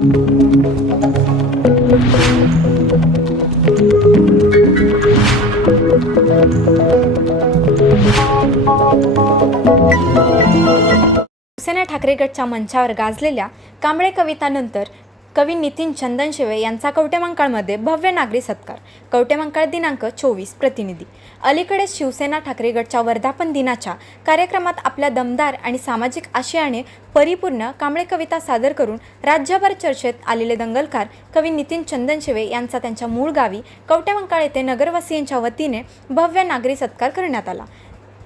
शिवसेना ठाकरे गटच्या मंचावर गाजलेल्या कांबळे कवितानंतर कवी नितीन चंदनशिवे यांचा कवटेमंकाळमध्ये भव्य नागरी सत्कार. कवटेमंकाळ दिनांक 24. प्रतिनिधी. अलीकडेच शिवसेना ठाकरे गटच्या वर्धापन दिनाच्या कार्यक्रमात आपल्या दमदार आणि सामाजिक आशयाने परिपूर्ण कांबळे कविता सादर करून राज्यभर चर्चेत आलेले दंगलकार कवी नितीन चंदनशिवे यांचा त्यांच्या मूळ गावी कवटेमंकाळ येथे नगरवासियांच्या वतीने भव्य नागरी सत्कार करण्यात आला.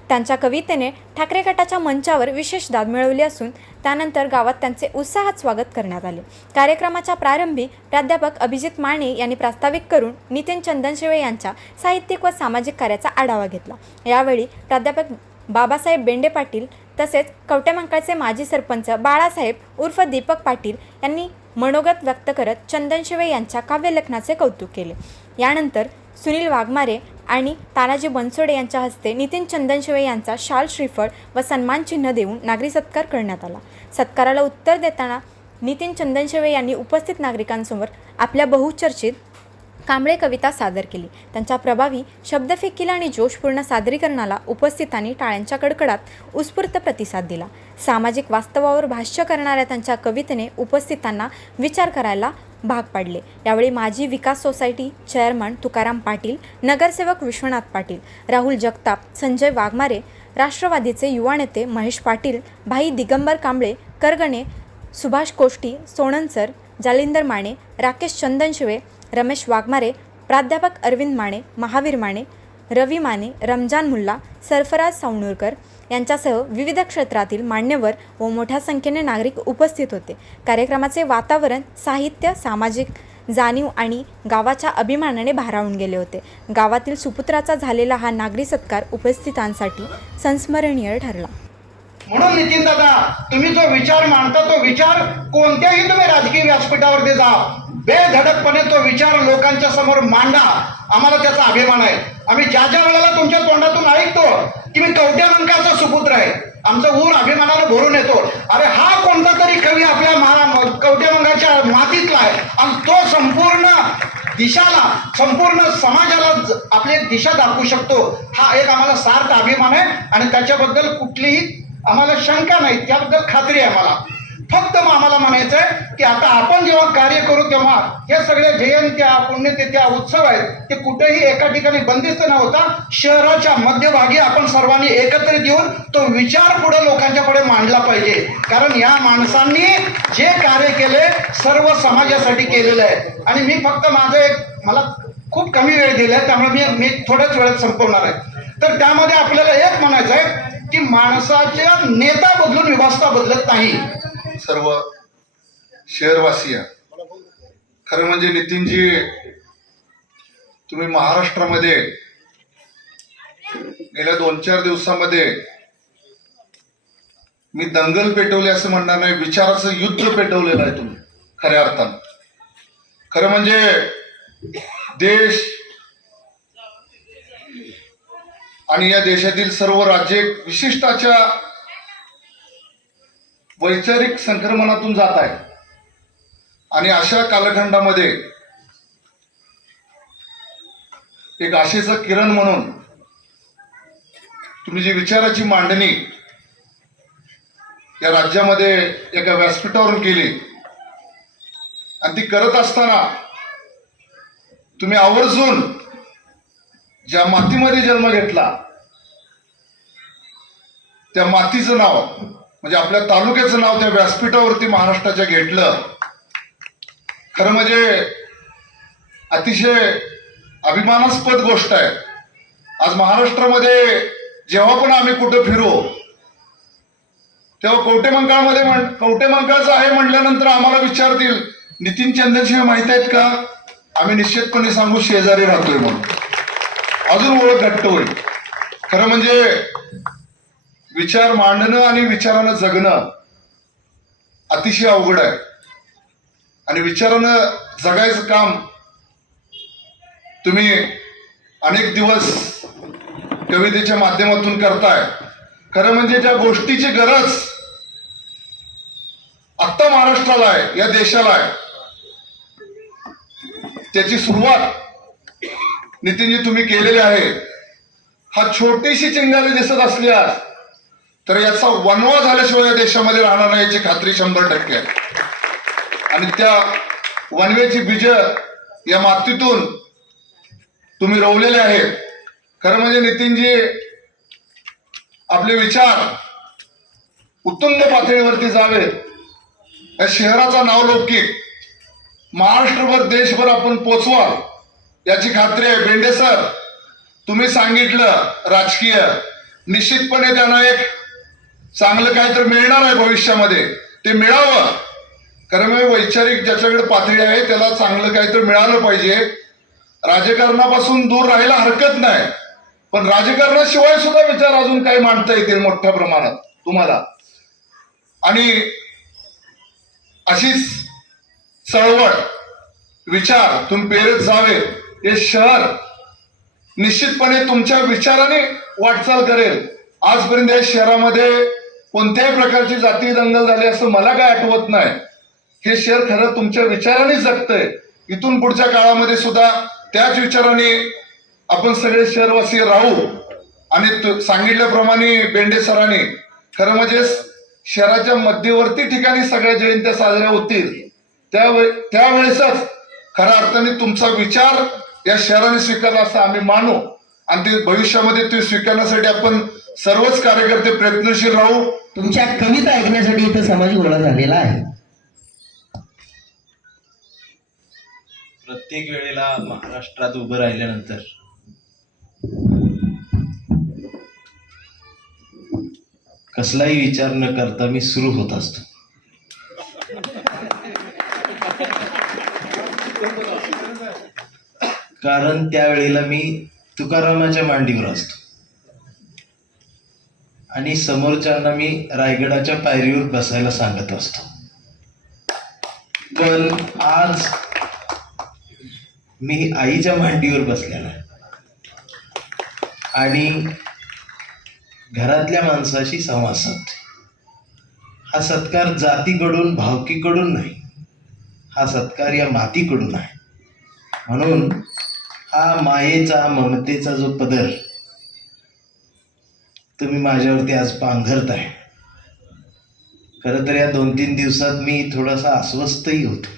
त्यांच्या कवितेने ठाकरे गटाच्या मंचावर विशेष दाद मिळवली असून त्यानंतर गावात त्यांचे उत्साहात स्वागत करण्यात आले. कार्यक्रमाच्या प्रारंभी प्राध्यापक अभिजित माने यांनी प्रास्ताविक करून नितीन चंदनशिवे यांच्या साहित्यिक व सामाजिक कार्याचा आढावा घेतला. यावेळी प्राध्यापक बाबासाहेब बेंडे पाटील तसेच कवटेमंकाळचे माजी सरपंच बाळासाहेब उर्फ दीपक पाटील यांनी मनोगत व्यक्त करत चंदनशिवे यांच्या काव्यलेखनाचे कौतुक केले. यानंतर सुनील वाघमारे आणि तानाजी बनसोडे यांच्या हस्ते नितीन चंदनशिवे यांचा शाल, श्रीफळ व सन्मान चिन्ह देऊन नागरी सत्कार करण्यात आला. सत्काराला उत्तर देताना नितीन चंदनशिवे यांनी उपस्थित नागरिकांसमोर आपल्या बहुचर्चित कांबळे कविता सादर केली. त्यांच्या प्रभावी शब्दफेकीला आणि जोशपूर्ण सादरीकरणाला उपस्थितांनी टाळ्यांच्या कडकडात उत्स्फूर्त प्रतिसाद दिला. सामाजिक वास्तवावर भाष्य करणाऱ्या त्यांच्या कवितेने उपस्थितांना विचार करायला भाग पाडले. यावेळी माजी विकास सोसायटी चेअरमन तुकाराम पाटील, नगरसेवक विश्वनाथ पाटील, राहुल जगताप, संजय वाघमारे, राष्ट्रवादीचे युवा नेते महेश पाटील, भाई दिगंबर कांबळे, करगणे, सुभाष कोष्टी, सोणनसर, जालिंदर माने, राकेश चंदनशिवे, रमेश वाघमारे, प्राध्यापक अरविंद माने, महावीर माने, रवी माने, रमजान मुल्ला, सरफराज सावणूरकर यांच्यासह विविध क्षेत्रातील मान्यवर व मोठ्या संख्येने नागरिक उपस्थित होते. कार्यक्रमाचे वातावरण साहित्य, सामाजिक जाणीव आणि गावाच्या अभिमानाने भारावून गेले होते. गावातील सुपुत्राचा झालेला हा नागरी सत्कार उपस्थितांसाठी संस्मरणीय ठरला. म्हणून नितीन दादा, तुम्ही जो विचार मांडता तो विचार कोणत्याही तुम्ही राजकीय व्यासपीठावरती जा, बेधडकपणे तो विचार लोकांच्या समोर मांडा. आम्हाला त्याचा अभिमान आहे. आम्ही ज्या ज्या वेळेला तुमच्या तोंडातून ऐकतो की मी कवटेमंकाळचा सुपुत्र आहे, आमचं ऊर अभिमानानं भरून येतो. अरे हा कोणता तरी कवी आपल्या कवटेमंकाळच्या मातीतला आहे आणि तो संपूर्ण दिशाला, संपूर्ण समाजाला आपली एक दिशा दाखवू शकतो. हा एक आम्हाला सार्थ अभिमान आहे आणि त्याच्याबद्दल कुठलीही आम्हाला शंका नाही, त्याबद्दल खात्री आहे आम्हाला. फक्त मग आम्हाला म्हणायचं आहे की आता आपण जेव्हा कार्य करू तेव्हा हे सगळे जयंत्या, पुण्यतिथ्या, उत्सव आहेत ते कुठेही एका ठिकाणी बंदिस्त न होता शहराच्या मध्यभागी आपण सर्वांनी एकत्रित येऊन तो विचार पुढे लोकांच्या पुढे मांडला पाहिजे. कारण या माणसांनी जे कार्य केले सर्व समाजासाठी केलेलं आहे आणि मी फक्त माझं मला खूप कमी वेळ दिलाय त्यामुळे मी थोड्याच वेळात संपवणार आहे. तर त्यामध्ये आपल्याला एक म्हणायचं आहे की माणसाच्या नेता बदलून व्यवस्था बदलत नाही. सर्व शहरवासीय, खरं म्हणजे नितीनजी, तुम्ही महाराष्ट्रामध्ये गेल्या 2-4 दिवसामध्ये मी दंगल पेटवली असं म्हणणार नाही, विचाराचं युद्ध पेटवलेलं आहे तुम्ही खऱ्या अर्थानं. खरं म्हणजे देश आणि या देशातील सर्व राज्ये विशिष्टाच्या वैचारिक संक्रमणातून जात आहे आणि अशा कालखंडामध्ये एक आशेचा किरण म्हणून तुम्ही जी विचाराची मांडणी या राज्यामध्ये एका व्यासपीठावरून केली आणि ती करत असताना तुम्ही आवर्जून ज्या मातीमध्ये जन्म घेतला त्या मातीचं नाव म्हणजे आपल्या तालुक्याचं नाव त्या व्यासपीठावरती महाराष्ट्राच्या घेतलं. खरं म्हणजे अतिशय अभिमानास्पद गोष्ट आहे. आज महाराष्ट्रामध्ये जेव्हा पण आम्ही कुठं फिरू तेव्हा कवटेमंकाळचं आहे म्हटल्यानंतर आम्हाला विचारतील नितीन चंदनशिवे माहित आहेत का? आम्ही निश्चितपणे सांगू शेजारी राहतोय म्हणून अजून ओळख घट्ट होईल. खरं म्हणजे विचार मांडणं आणि विचारानं जगणं अतिशय अवघड आहे आणि विचारानं जगायचं काम तुम्ही अनेक दिवस कवितेच्या माध्यमातून करताय. खरं म्हणजे ज्या गोष्टीची गरज आत्ता महाराष्ट्राला आहे, या देशाला आहे. त्याची सुरुवात नितीनजी तुम्ही केलेली आहे. हा छोटीशी चिंगारी दिसत असल्यास तर याचा वनवा झाल्याशिवाय या देशामध्ये राहणार नाही याची खात्री 100% आहे. आणि त्या वनवेची बीज या मातीतून तुम्ही रोवलेले आहेत. खरं म्हणजे नितीनजी आपले विचार उत्तुंग पातळीवरती जावे, या शहराचा नावलौकिक महाराष्ट्रभर देशभर आपण पोचवाल याची खात्री आहे. बेंडे सर, तुम्ही सांगितलं राजकीय, निश्चितपणे त्यांना एक चांगलं काहीतरी मिळणार आहे भविष्यामध्ये, ते मिळावं. कारण म्हणजे वैचारिक ज्याच्याकडे पातळी आहे त्याला चांगलं काहीतरी मिळालं पाहिजे. राजकारणापासून दूर राहायला हरकत नाही, पण राजकारणाशिवाय सुद्धा विचार अजून काही मांडता येतील मोठ्या प्रमाणात तुम्हाला. आणि अशीच चळवळ विचार तुम्ही पेरत जावे. हे शहर निश्चितपणे तुमच्या विचाराने वाटचाल करेल. आजपर्यंत या शहरामध्ये कोणत्याही प्रकारची जाती दंगल झाली असं मला काय आठवत नाही. हे शहर खरं तुमच्या विचाराने जगतंय. इथून पुढच्या काळामध्ये सुद्धा त्याच विचाराने आपण सगळे शहरवासी राहू. आणि सांगितल्याप्रमाणे बेंडे सरांनी खरं म्हणजे शहराच्या मध्यवर्ती ठिकाणी सगळ्या जयंत्या साजऱ्या होतील, त्यावेळेसच खऱ्या अर्थाने तुमचा विचार या शहराने स्वीकारला असं आम्ही मानू. आणि ते भविष्यामध्ये ते स्वीकारण्यासाठी आपण सर्वच कार्यकर्ते प्रयत्नशील राहू. तुमच्या कविता ऐकण्यासाठी इथं समाज गोळा झालेला आहे. प्रत्येक वेळेला महाराष्ट्रात उभं राहिल्यानंतर कसलाही विचार न करता मी सुरू होत असतो. कारण त्यावेळेला मी तुकारामाच्या मांडीवर असतो आणि समोरच्यांना मी रायगडाच्या पायरीवर बसायला सांगत असतो. पण आज मी आईच्या मांडीवर बसलेला आहे आणि घरातल्या माणसाशी संवाद साधते. हा सत्कार जातीकडून भावकीकडून नाही, हा सत्कार या मातीकडून आहे. म्हणून हा मायेचा ममतेचा जो पदर तुम्ही माझ्यावरती आज पांघरताय. खरं तर या 2-3 दिवसात मी थोडासा अस्वस्थही होतो.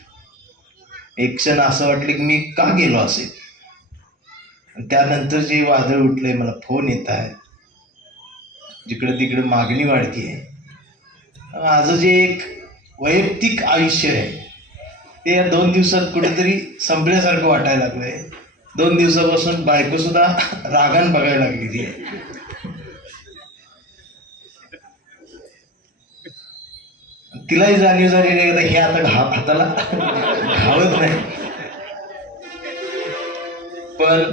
एक क्षण असं वाटलं की मी का गेलो असेल. त्यानंतर जे वादळ उठलंय, मला फोन येत आहेत, जिकडे तिकडे मागणी वाढतीये. माझं जे एक वैयक्तिक आयुष्य आहे ते या 2 दिवसात कुठेतरी संपल्यासारखं वाटायला लागलंय. 2 दिवसापासून बायको सुद्धा रागान बघायला लागलेली आहे. तिलाही जाणीव झालेली आहे हे आता हाताला घावत नाही. पण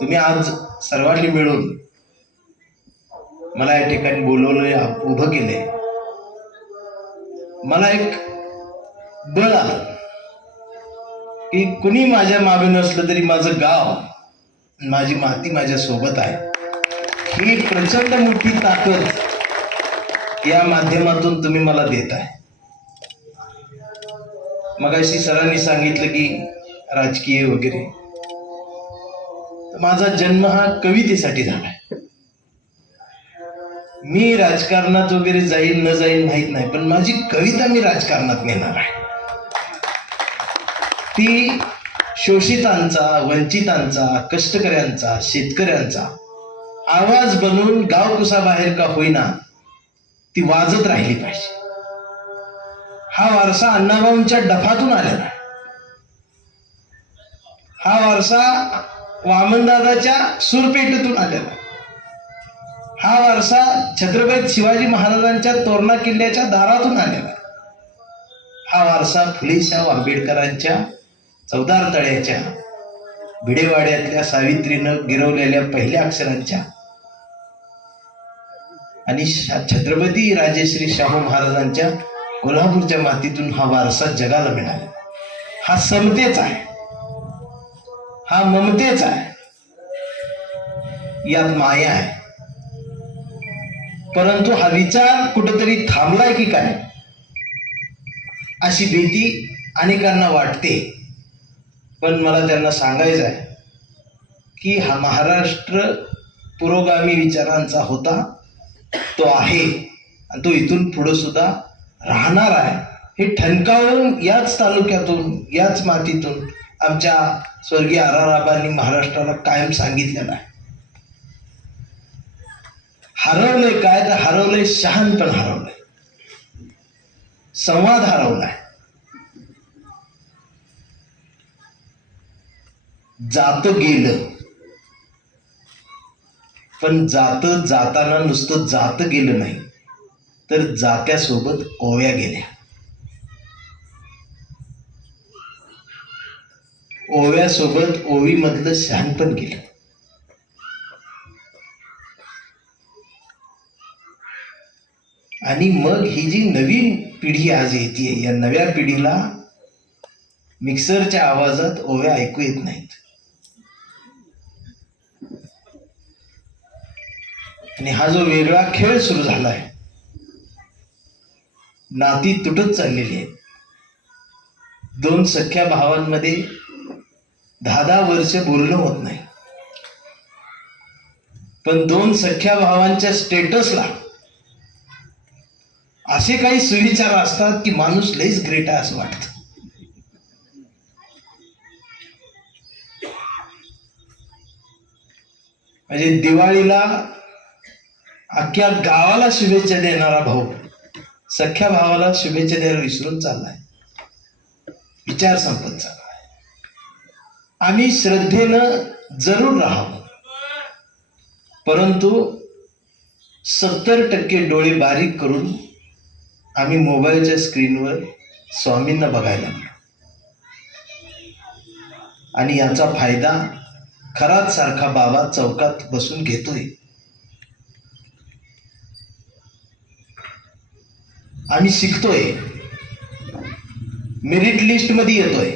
तुम्ही आज सर्वांनी मिळून मला या ठिकाणी बोलवलंय, उभं केलंय. मला एक बळ आलं की कुणी माझ्या मागे नसलं तरी माझं गाव, माझी माती माझ्या सोबत आहे. ही प्रचंड मोठी ताकद या माध्यमातून तुम्ही मला देताय. मगाशी सरांनी सांगितलं की राजकीय वगैरे, माझा जन्म हा कवितेसाठी झालाय. मी राजकारणात वगैरे जाईल न जाईल माहित नाही, पण माझी कविता मी राजकारणात नेणार आहे. ती शोषितांचा, वंचितांचा, कष्टकऱ्यांचा, शेतकऱ्यांचा आवाज बनवून गावकुसाबाहेर का होईना ती वाजत राहिली पाहिजे. हा वारसा अण्णाभाऊंच्या डफातून आलेला आहे. हा वारसा वामनदादाच्या सुरपेटेतून आलेला आहे. हा वारसा छत्रपती शिवाजी महाराजांच्या तोरणा किल्ल्याच्या दारातून आलेला आहे. हा वारसा फुलेशाह आंबेडकरांच्या चौदार तळ्याच्या भिडेवाड्यातल्या सावित्रीनं गिरवलेल्या पहिल्या अक्षरांच्या आणि छत्रपती राजेश्री शाहू महाराजांच्या कोल्हापूरच्या मातीतून हा वारसा जगाला मिळाला. हा समतेचा आहे, हा ममतेचा आहे, यात माया आहे. परंतु हा विचार कुठेतरी थांबलाय की काय अशी भीती अनेकांना वाटते. पण मला त्यांना सांगायचं आहे की हा महाराष्ट्र पुरोगामी विचारांचा होता, तो आहे आणि तो इथून पुढे सुद्धा राहणार आहे. हे ठणकावून याच तालुक्यातून, याच मातीतून आमच्या स्वर्गीय आबांनी महाराष्ट्राला कायम सांगितलेलं आहे. हरवलंय काय तर हरवलंय शहाणपण, हरवलंय संवाद, हरवलाय जात गेलं. पण जाताना नुसतं जात गेलं नाही तर जात्यासोबत ओव्या गेल्या. ओव्यासोबत ओवीमधलं शहाणपण गेलं. आणि मग ही जी नवीन पिढी आज येते, या नव्या पिढीला मिक्सरच्या आवाजात ओव्या ऐकू येत नाहीत. आणि हा जो वेगळा खेळ सुरू झालाय, नाती तुटत चाललेली आहेत. 2 सख्या भावांमध्ये 10 वर्ष बोलणं होत नाही, पण 2 सख्या भावांच्या स्टेटसला असे काही सुविचार असतात की माणूस लईच ग्रेट आहे असं वाटतं. म्हणजे दिवाळीला अख्ख्या गावाला शुभेच्छा देणारा भाऊ सख्या भावाला शुभेच्छा द्यायला विसरून चाललाय. विचार संपत चाललाय. आम्ही श्रद्धेनं जरूर राहावं, परंतु 70% डोळे बारीक करून आम्ही मोबाईलच्या स्क्रीनवर स्वामींना बघायला लागलो. आणि याचा फायदा खरात सारखा बाबा चौकात बसून घेतोय. आणि शिकतोय, मेरिट लिस्ट मध्ये येतोय.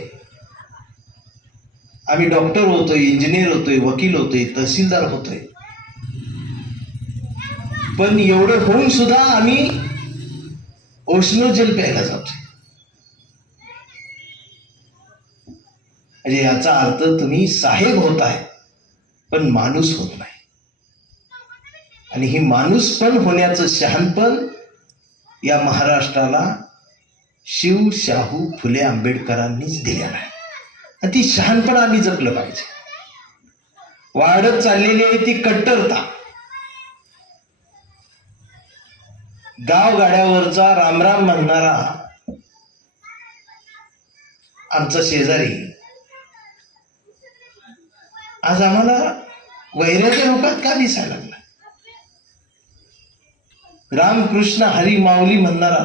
आम्ही डॉक्टर होतोय, इंजिनियर होतोय, वकील होतोय, तहसीलदार होतोय. पण एवढं होऊन सुद्धा आम्ही ओशनो जल प्यायला जातोय. म्हणजे याचा अर्थ तुम्ही साहेब होताय पण माणूस होत नाही. आणि ही माणूस पण होण्याचं शहाणपण या महाराष्ट्राला शिव शाहू फुले आंबेडकरांनीच दिलेला आहे. आणि ती शहाणपण आम्ही जपलं पाहिजे. वाढत चाललेली आहे ती कट्टरता. गावगाड्यावरचा रामराम म्हणणारा आमचा शेजारी आज आम्हाला वैराच्या रूपात का दिसायला लागला. रामकृष्ण हरी माऊली म्हणणारा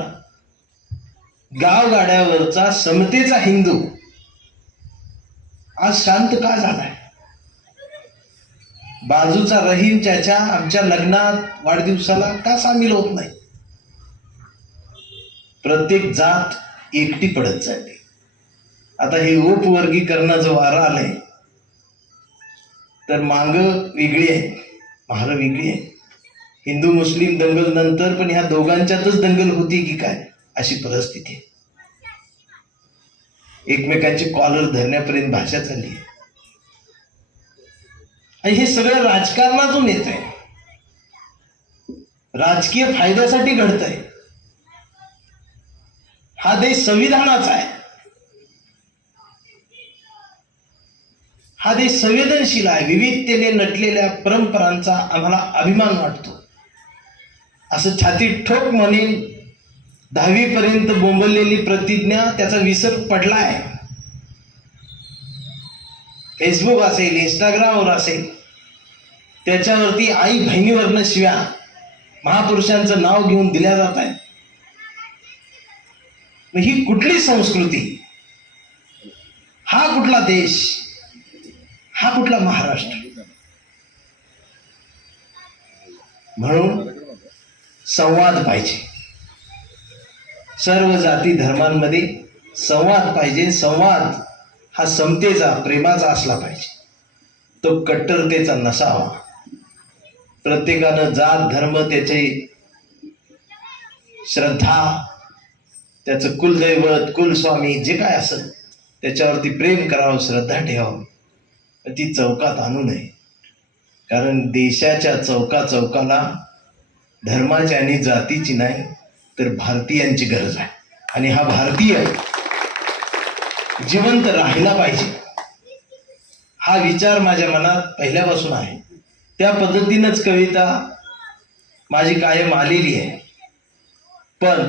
गावगाड्यावरचा समतेचा हिंदू आज शांत का झालाय. बाजूचा रहीम चाचा आमच्या लग्नात वाढदिवसाला का सामील होत नाही. प्रत्येक जात एकटी पडत चालली. आता हे उपवर्गीकरणाचं वारं आलंय तर मांग वेगळी आहे, महार वेगळी आहे. हिंदू मुस्लिम दंगल नंतर पण ह्या दोघांच्यातच दंगल होती की काय अशी परिस्थिती आहे. एकमेकांची कॉलर धरण्यापर्यंत भाषा चालली आहे. आणि हे सगळं राजकारणातून येत आहे, राजकीय फायद्यासाठी घडतंय. हा देश संविधानाचा आहे, हा देश संवेदनशील आहे. विविधतेने नटलेल्या परंपरांचा आम्हाला अभिमान वाटतो. असं छातीत ठोक म्हणेन 10वी पर्यंत बोंबललेली प्रतिज्ञा त्याचा विसर पडलाय. फेसबुक असेल, इंस्टाग्रामवर असेल, त्याच्यावरती आई बहिणीवरनं शिव्या महापुरुषांचं नाव घेऊन दिल्या जात आहेत. ही कुठली संस्कृती, हा कुठला देश, हा कुठला महाराष्ट्र. म्हणून संवाद पाहिजे. सर्व जाती धर्मांमध्ये संवाद पाहिजे. संवाद हा समतेचा, प्रेमाचा असला पाहिजे. तो कट्टरतेचा नसावा. प्रत्येकानं जात धर्म त्याचे श्रद्धा, त्याचं कुलदैवत, कुलस्वामी जे काय असेल त्याच्यावरती प्रेम करावं, श्रद्धा ठेवावं, ती चौकात आणू नये. कारण देशाच्या चौकाला धर्माची आणि जातीची नाही तर भारतीयांची गरज आहे. आणि हा भारतीय जिवंत राहिला पाहिजे हा विचार माझ्या मनात पहिल्यापासून आहे. त्या पद्धतीनंच कविता माझी कायम आलेली आहे. पण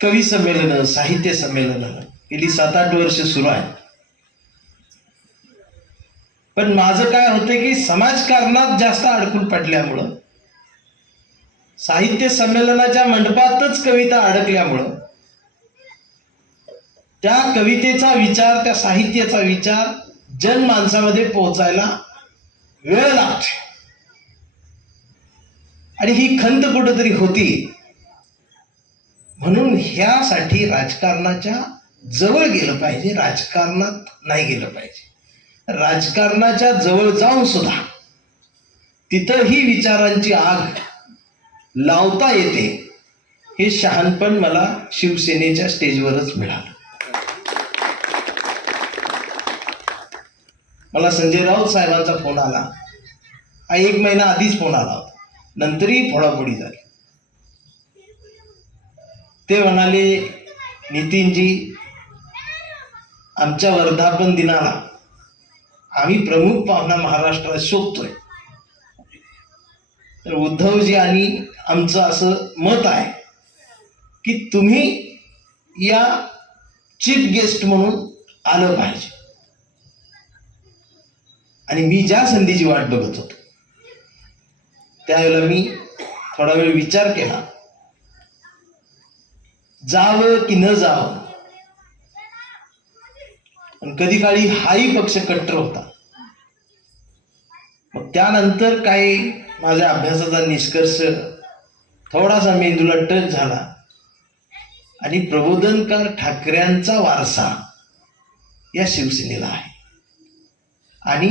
कवी संमेलनं, साहित्य संमेलनं गेली 7-8 वर्ष सुरू आहे. पण माझं काय होतं की समाजकारणात जास्त अडकून पडल्यामुळं, साहित्य संमेलनाच्या मंडपातच कविता अडकल्यामुळं त्या कवितेचा विचार, त्या साहित्याचा विचार जनमानसामध्ये पोहोचायला वेळ लागतो. आणि ही खंत कुठंतरी होती. म्हणून ह्यासाठी राजकारणाच्या जवळ गेलं पाहिजे, राजकारणात नाही गेलं पाहिजे. राजकारणाच्या जवळ जाऊन सुद्धा तिथंही विचारांची आग लावता येते हे शहाणपण मला शिवसेनेच्या स्टेजवरच मिळालं. मला संजय राऊत साहेबांचा फोन आला. हा 1 महिना आधीच फोन आला होता, नंतरही फोडाफोडी झाली. ते म्हणाले, नितीनजी, आमच्या वर्धापन दिनाला आम्ही प्रमुख पाहुणा महाराष्ट्रात शोधतोय. तर उद्धवजी आणि आमचं असं मत आहे की तुम्ही या चीफ गेस्ट म्हणून आलं पाहिजे. आणि मी ज्या संधीची वाट बघत होतो त्यावेळेला मी थोडा वेळ विचार केला, जावं की न जावं. पण कधी काळी हाही पक्ष कट्टर होता. मग त्यानंतर काही माझ्या अभ्यासाचा निष्कर्ष थोडासा मेंदूला टच झाला आणि प्रबोधनकार ठाकरेंचा वारसा या शिवसेनेला आहे. आणि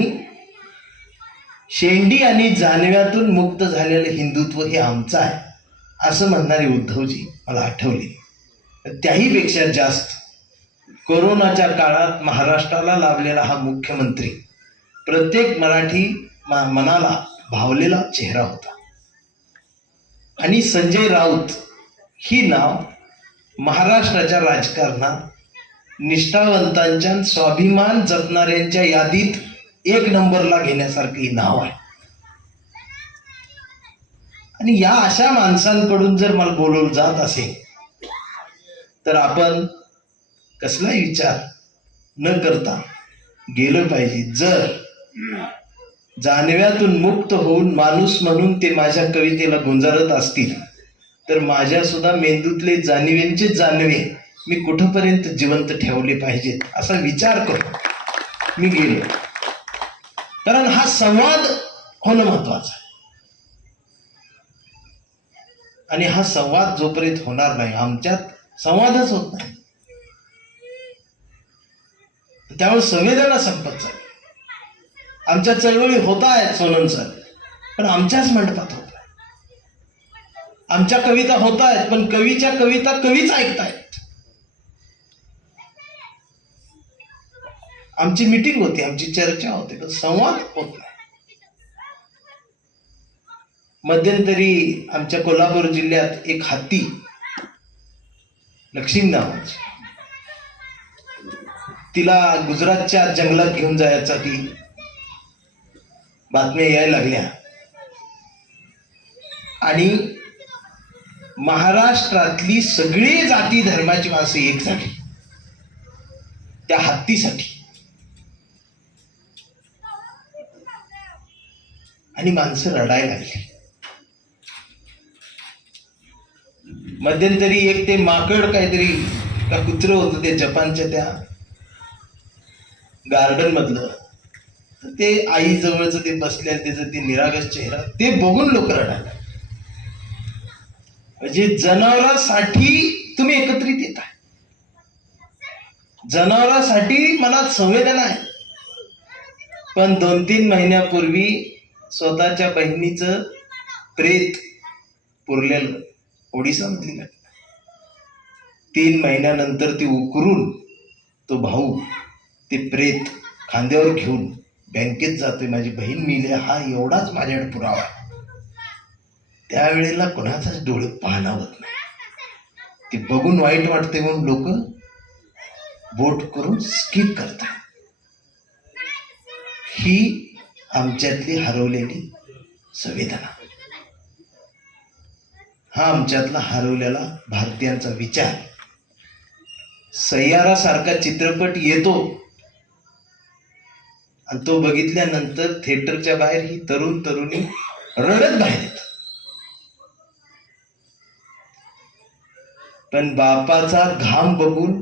शेंडी आणि जानव्यातून मुक्त झालेलं हिंदुत्व हे आमचं आहे असं म्हणणारे उद्धवजी मला आठवले. त्याही पेक्षा जास्त कोरोनाच्या काळात महाराष्ट्राला लाभलेला हा मुख्यमंत्री प्रत्येक मराठी मनाला भावलेला चेहरा होता. आणि संजय राऊत ही नाव महाराष्ट्राच्या राजकारणात निष्ठावंतांच्या, स्वाभिमान जपणाऱ्यांच्या यादीत 1 नंबरला घेण्यासारखी नाव आहे. आणि या अशा माणसांकडून जर मला बोलवलं जात असेल तर आपण कसलाही विचार न करता गेलं पाहिजे. जर जानव्यातून मुक्त होऊन माणूस म्हणून ते माझ्या कवितेला गुंजारत असतील तर माझ्या सुद्धा मेंदूतले जाणीवेंचे जानवे मी कुठंपर्यंत जिवंत ठेवले पाहिजेत असा विचार करून मी गेलो. कारण हा संवाद होणं महत्वाचं आहे. आणि हा संवाद जोपर्यंत होणार नाही, आमच्यात संवादच होत नाही, त्यामुळे संवेदना संपत चालली. आमच्या चळवळी होत आहेत सोनन सर, पण आमच्याच मंडपात होत आहे. आमच्या कविता होत आहेत पण कवीच्या कविता कवीच ऐकतायत. आमची मीटिंग होती, आमची चर्चा होते, पण संवाद होत नाही. मध्यंतरी आमच्या कोल्हापूर जिल्ह्यात एक हत्ती, लक्ष्मी नावाची, तिला गुजरातच्या जंगलात घेऊन जायसाठी बातम्या यायला लागल्या. आणि महाराष्ट्रातली सगळी जाती धर्माची माणसं एक झाली त्या हत्तीसाठी. आणि माणसं रडायला लागली. मध्यंतरी एक ते माकड काहीतरी का कुत्रं होतं ते जपानच्या त्या गार्डन मधलं, तर ते आई जवळच ते बसले, त्याचं ते निरागस चेहरा ते बघून लोक रडायला. म्हणजे जनावरांसाठी तुम्ही एकत्रित येताय, जनावरांसाठी मनात संवेदना आहे. पण 2-3 महिन्यापूर्वी स्वतःच्या बहिणीचं प्रेत पुरलेलं ओडिसामधली घटना. 3 महिन्यानंतर ती उकरून तो भाऊ ते प्रेत खांद्यावर घेऊन बँकेत जातोय, माझी बहीण मिले, हा एवढाच माझ्याकडे पुरावा आहे. त्यावेळेला कोणाचाच डोळे पाहणावत नाही. ते बघून वाईट वाटते म्हणून लोक बोट करून स्किप करतात. ही आमच्यातली हरवलेली संवेदना, हा आमच्यातला हरवलेला भारतीयांचा विचार. सय्यारासारखा चित्रपट येतो आणि तो बघितल्यानंतर थिएटरच्या बाहेर ही तरुण तरुणी रडत बाहेर येतात. पण बापाचा घाम बघून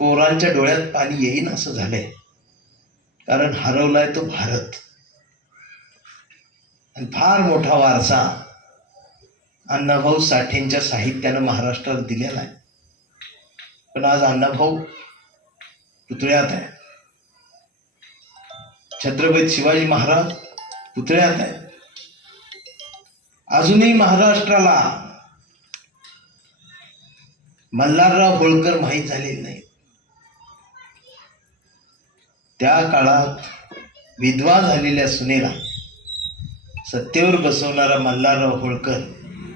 पोरांच्या डोळ्यात पाणी येईन असं झालंय. कारण हरवलाय तो भारत. आणि फार मोठा वारसा अण्णाभाऊ साठेंच्या साहित्यानं महाराष्ट्राला दिलेला आहे. पण आज अण्णाभाऊ पुतळ्यात आहे. छत्रपती शिवाजी महाराज पुतळ्यात आहे. अजूनही महाराष्ट्राला मल्हारराव होळकर माहीत झालेले नाही. त्या काळात विधवा झालेल्या सुनेला सत्तेवर बसवणारा मल्हारराव होळकर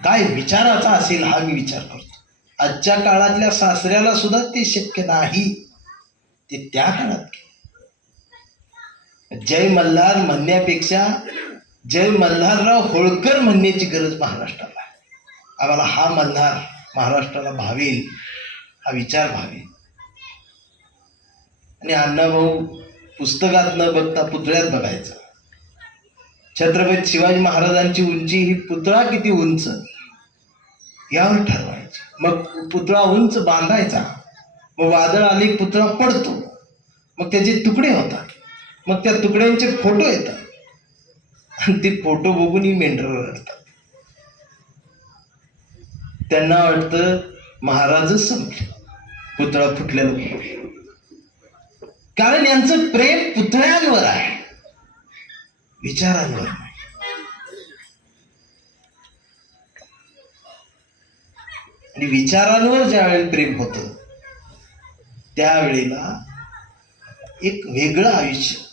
काय विचाराचा असेल हा मी विचार करतो. आजच्या काळातल्या सासऱ्याला सुद्धा ते शक्य नाही. ते त्या काळात जय मल्हार म्हणण्यापेक्षा जय मल्हारराव होळकर म्हणण्याची गरज महाराष्ट्राला आहे. आम्हाला हा मल्हार महाराष्ट्राला भावेल, हा विचार भावेल. आणि अण्णाभाऊ पुस्तकात न बघता पुतळ्यात बघायचा. छत्रपती शिवाजी महाराजांची उंची ही पुतळा किती उंच यावर ठरवायची. मग पुतळा उंच बांधायचा, मग वादळ आले पुतळा पडतो, मग त्याचे तुकडे होतात, मग त्या तुकड्यांचे फोटो येतात आणि ते फोटो बघून ही मेंढरं रडतात. त्यांना वाटतं महाराजच संपले, पुतळा फुटलेला. कारण यांचं प्रेम पुतळ्यांवर आहे, विचारांवर नाही. आणि विचारांवर ज्यावेळी प्रेम होतं त्यावेळेला एक वेगळं आयुष्य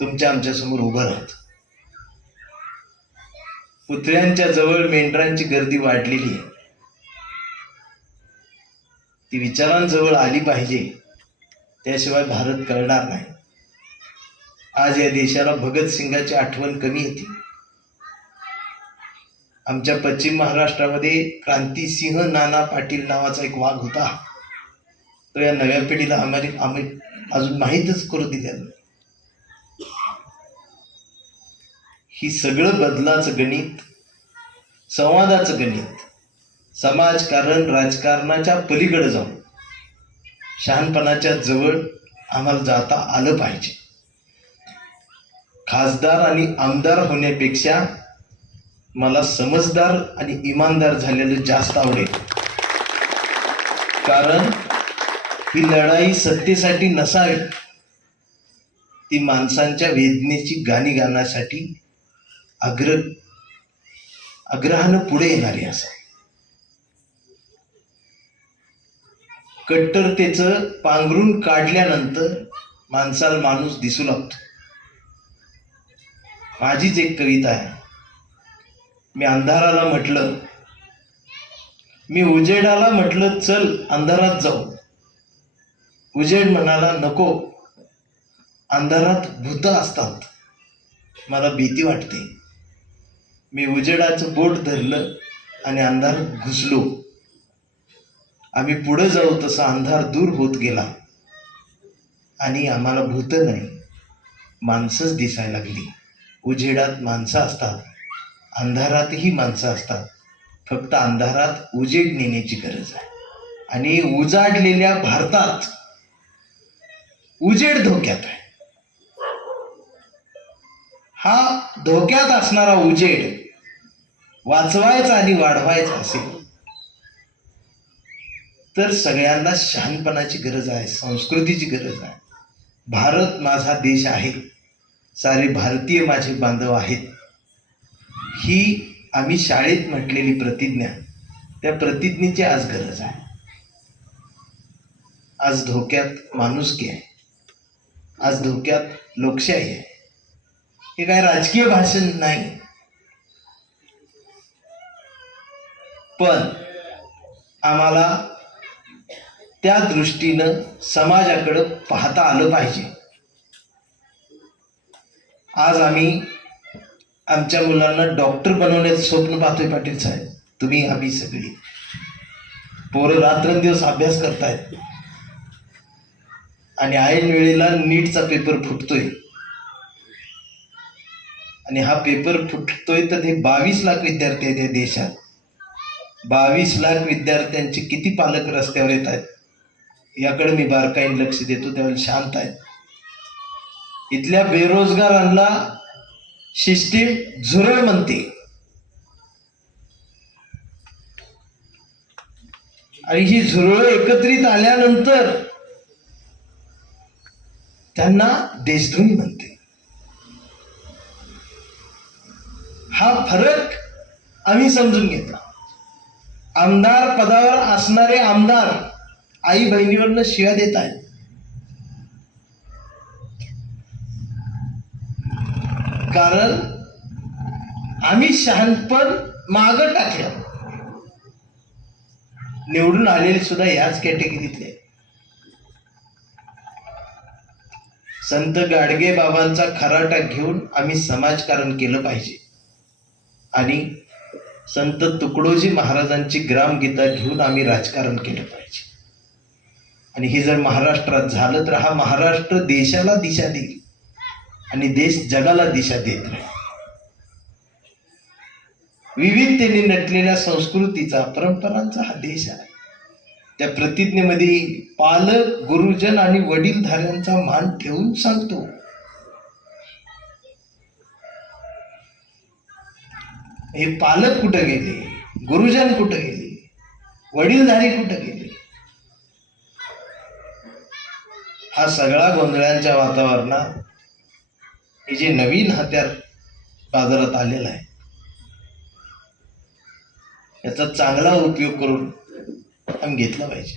तुमच्या आमच्या समोर उभं राहतं. पुतळ्यांच्या जवळ मेंढरांची गर्दी वाढलेली आहे. ती विचारांजवळ आली पाहिजे, त्याशिवाय भारत कळणार नाही. आज या देशाला भगतसिंगाची आठवण कमी येते. आमच्या पश्चिम महाराष्ट्रामध्ये क्रांतिसिंह नाना पाटील नावाचा एक वाघ होता. तो या नव्या पिढीला आम्ही अजून माहीतच करू दिलेलं नाही. ही सगळं बदलाचं गणित, संवादाचं गणित, समाजकारण राजकारणाच्या पलीकडे जाऊन शहाणपणाच्या जवळ आम्हाला जाता आलं पाहिजे. खासदार आणि आमदार होण्यापेक्षा मला समजदार आणि इमानदार झालेलं जास्त आवडेल. कारण ही लढाई सत्तेसाठी नसावी, ती माणसांच्या वेदनेची गाणी गाण्यासाठी आग्रहानं पुढे येणारी असावी. कट्टरतेचं पांघरून काढल्यानंतर माणसाला माणूस दिसू लागतो. माझीच एक कविता आहे. मी अंधाराला म्हटलं, मी उजेडाला म्हटलं चल अंधारात जाऊ. उजेड म्हणाला नको, अंधारात भूत असतात, मला भीती वाटते. मी उजेडाचं बोट धरलं आणि अंधारात घुसलो. आम्ही पुढे जाऊ तसा अंधार दूर होत गेला आणि आम्हाला भूत नाही माणसंच दिसायला लागली. उजेडात माणसं असतात, अंधारातही माणसं असतात. फक्त अंधारात उजेड नेण्याची गरज आहे. आणि उजाडलेल्या भारतात उजेड धोक्यात आहे. हा धोक्यात असणारा उजेड वाचवायचा आणि वाढवायचा असेल तर सगळ्यांना शहाणपणाची गरज आहे, संस्कृतीची गरज आहे. भारत माझा देश आहे, सारे भारतीय माझे बांधव आहेत, ही आम्ही शाळेत म्हटलेली प्रतिज्ञा, त्या प्रतिज्ञेची आज गरज आहे. आज धोक्यात माणुसकी आहे, आज धोक्यात लोकशाही आहे. हे काय राजकीय भाषण नाही, पण आम्हाला त्या दृष्टीनं समाजाकडं पाहता आलं पाहिजे. आज आम्ही आमच्या मुलांना डॉक्टर बनवण्याचं स्वप्न पाहतोय. पाटील साहेब, तुम्ही आम्ही सगळी पोरं रात्रंदिवस अभ्यास करतायत आणि ऐन वेळेला नीटचा पेपर फुटतोय. आणि हा पेपर फुटतोय तर हे 22 लाख विद्यार्थी आहेत या देशात. 22 लाख विद्यार्थ्यांचे किती पालक रस्त्यावर येत आहेत याकडे मी बारकाईने लक्ष देतो, त्यावेळेला शांत आहेत. इथल्या बेरोजगारांना सिस्टीम झुरळ म्हणते आणि ही झुरळ एकत्रित आल्यानंतर त्यांना देशद्रोही म्हणते. हा फरक आम्ही समजून घेतला. आमदार पदावर असणारे आमदार आई बहिणीवरनं शिव्या देत आहेत. कारण आम्ही शहाणपण मागं टाकलं. निवडून आलेले सुद्धा याच कॅटेगरीतले. संत गाडगे बाबांचा खराटा घेऊन आम्ही समाजकारण केलं पाहिजे आणि संत तुकडोजी महाराजांची ग्रामगीता घेऊन आम्ही राजकारण केलं पाहिजे. आणि हे जर महाराष्ट्रात झालं तर हा महाराष्ट्र देशाला दिशा देईल आणि देश जगाला दिशा देत राहील. विविधतेने नटलेल्या संस्कृतीचा, परंपरांचा हा देश आहे. त्या प्रतिज्ञेमध्ये पालक, गुरुजन आणि वडीलधाऱ्यांचा मान ठेवून सांगतो. हे पालक कुठं गेले, गुरुजन कुठं गेले, वडीलधारी कुठं गेले? हा सगळा गोंधळांच्या वातावरणात हे जे नवीन हत्यार बाजारात आलेलं आहे याचा चांगला उपयोग करून आम्ही घेतला पाहिजे.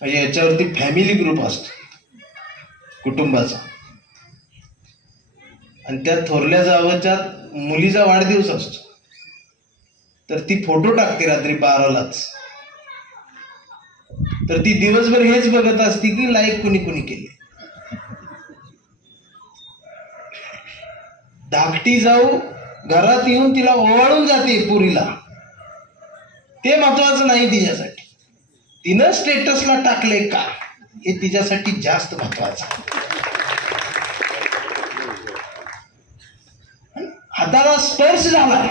म्हणजे याच्यावरती फॅमिली ग्रुप असतो कुटुंबाचा, आणि त्या थोरल्या जावच्या मुलीचा वाढदिवस असतो तर ती फोटो टाकते रात्री 12लाच. तर ती दिवसभर हेच बघत असते की लाईक कुणी कुणी केले. धाकटी जाऊ घरात येऊन तिला ओवाळून जाते पुरीला, ते महत्वाचं नाही तिच्यासाठी. तिनं स्टेटसला टाकले का हे तिच्यासाठी जास्त महत्वाचं. हाताला स्पर्श झालाय,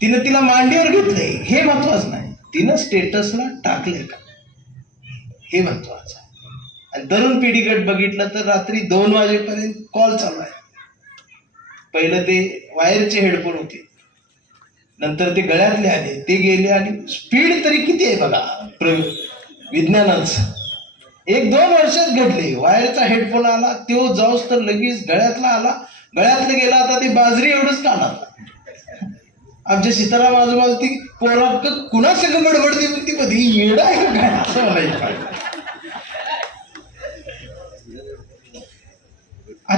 तिनं तिला मांडीवर घेतलंय हे महत्वाचं नाही, तिनं स्टेटसला टाकले का हे महत्वाचं. आणि तरुण पिढीकडे बघितलं तर रात्री 2 वाजेपर्यंत कॉल चालू आहे. पहिलं ते वायरचे हेडफोन होते, नंतर ते गळ्यातले आले, ते गेले. आणि स्पीड तरी किती आहे बघा विज्ञानाचं. 1-2 वर्षात घडले. वायरचा हेडफोन आला, तो जाऊस तर लगेच गळ्यातला आला, गळ्यातलं गेला आता ते बाजरी एवढंच कानात. आमच्या सीताराम आजोबा ती पोरा कुणा सगळं बडबडते ती कधी येड आहे का काय असं म्हणायचं.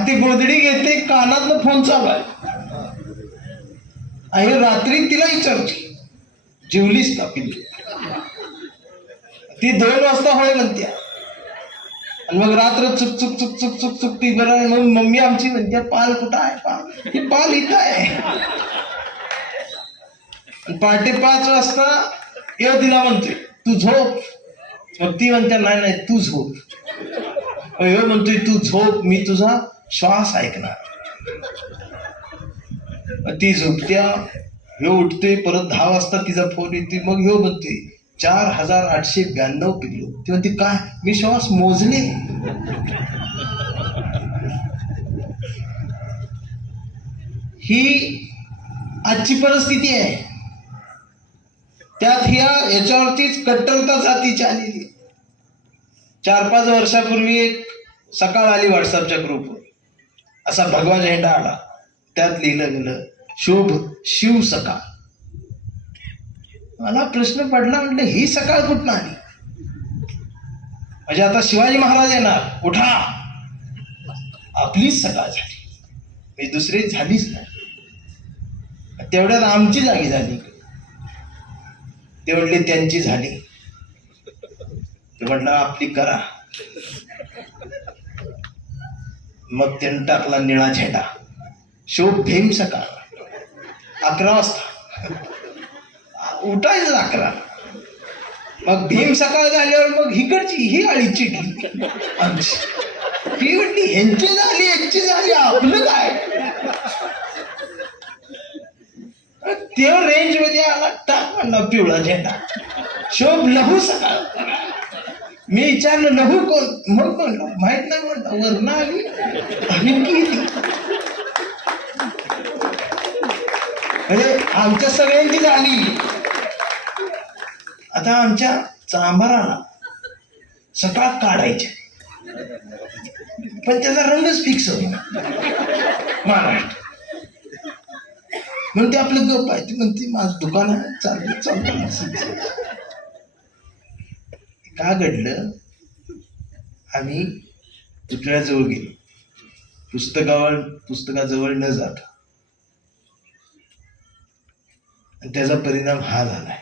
ती गोधडी घेते, कानातनं फोन चालू आहे आणि रात्री तिला विचारते जेवलीस का पिल्ली. ती 2 वाजता होय म्हणते आणि मग रात्र चुक चुक चुक चुक चुक चुक ती बरं. मग मम्मी आमची म्हणते पाल कुठं आहे, पाल ही पाल इथं आहे. पहाटे 5 वाजता येऊ तिला म्हणतोय तू झोप, मग ती म्हणते नाही नाही तू झोप. ह्यो म्हणतोय तू झोप, मी तुझा श्वास ऐकणार. ती झोपत्या, ह्यो उठतोय. परत 10 वाजता तिचा फोन येतोय. मग ह्यो म्हणतोय 4892 पिल्लू. ती म्हणते काय, मी श्वास मोजले. ही आजची परिस्थिती आहे. त्यात याच्यावरतीच कट्टरता जातीची आलेली. 4-5 वर्षापूर्वी एक सकाळ आली व्हॉट्सअपच्या ग्रुपवर, असा भगवा झेंडा आला त्यात लिहिलं गेलं शुभ शिव सकाळ. मला प्रश्न पडला, म्हटलं ही सकाळ कुठं आली? म्हणजे आता शिवाजी महाराज येणार, उठा, आपलीच सकाळ झाली, म्हणजे दुसरी झालीच नाही. तेवढ्यात आमची जागी झाली. ते म्हटले त्यांची झाली. ते म्हटलं आपली करा. मग त्यानं टाकला निळा झेंडा, शुभ भीम सकाळ. 11 वाजता उठायचं 11. मग भीम सकाळ झाल्यावर मग हिकडची ही आळी चिडली आमची. ती म्हटली ह्यांची झाली यांची झाली, आपलं काय? तेव्हा रेंज मध्ये आला, टाक म्हणला पिवळा झेंडा, शोभ लहू सकाळ. मी विचारलं लहू कोण? मग म्हणलं माहित नाही, म्हणलं वर्ण आली आणि गेली. म्हणजे आमच्या सगळ्यांची झाली. आता आमच्या चांभाराला सकाळ काढायचे, पण त्याचा रंगच फिक्स होईल महाराष्ट्र. म्हणते आपलं गप आहे. ती म्हणते माझं दुकान आहे, चाललं. का घडलं? आम्ही पुतळ्याजवळ गेलो, पुस्तकाजवळ न जाता. त्याचा परिणाम हा झालाय.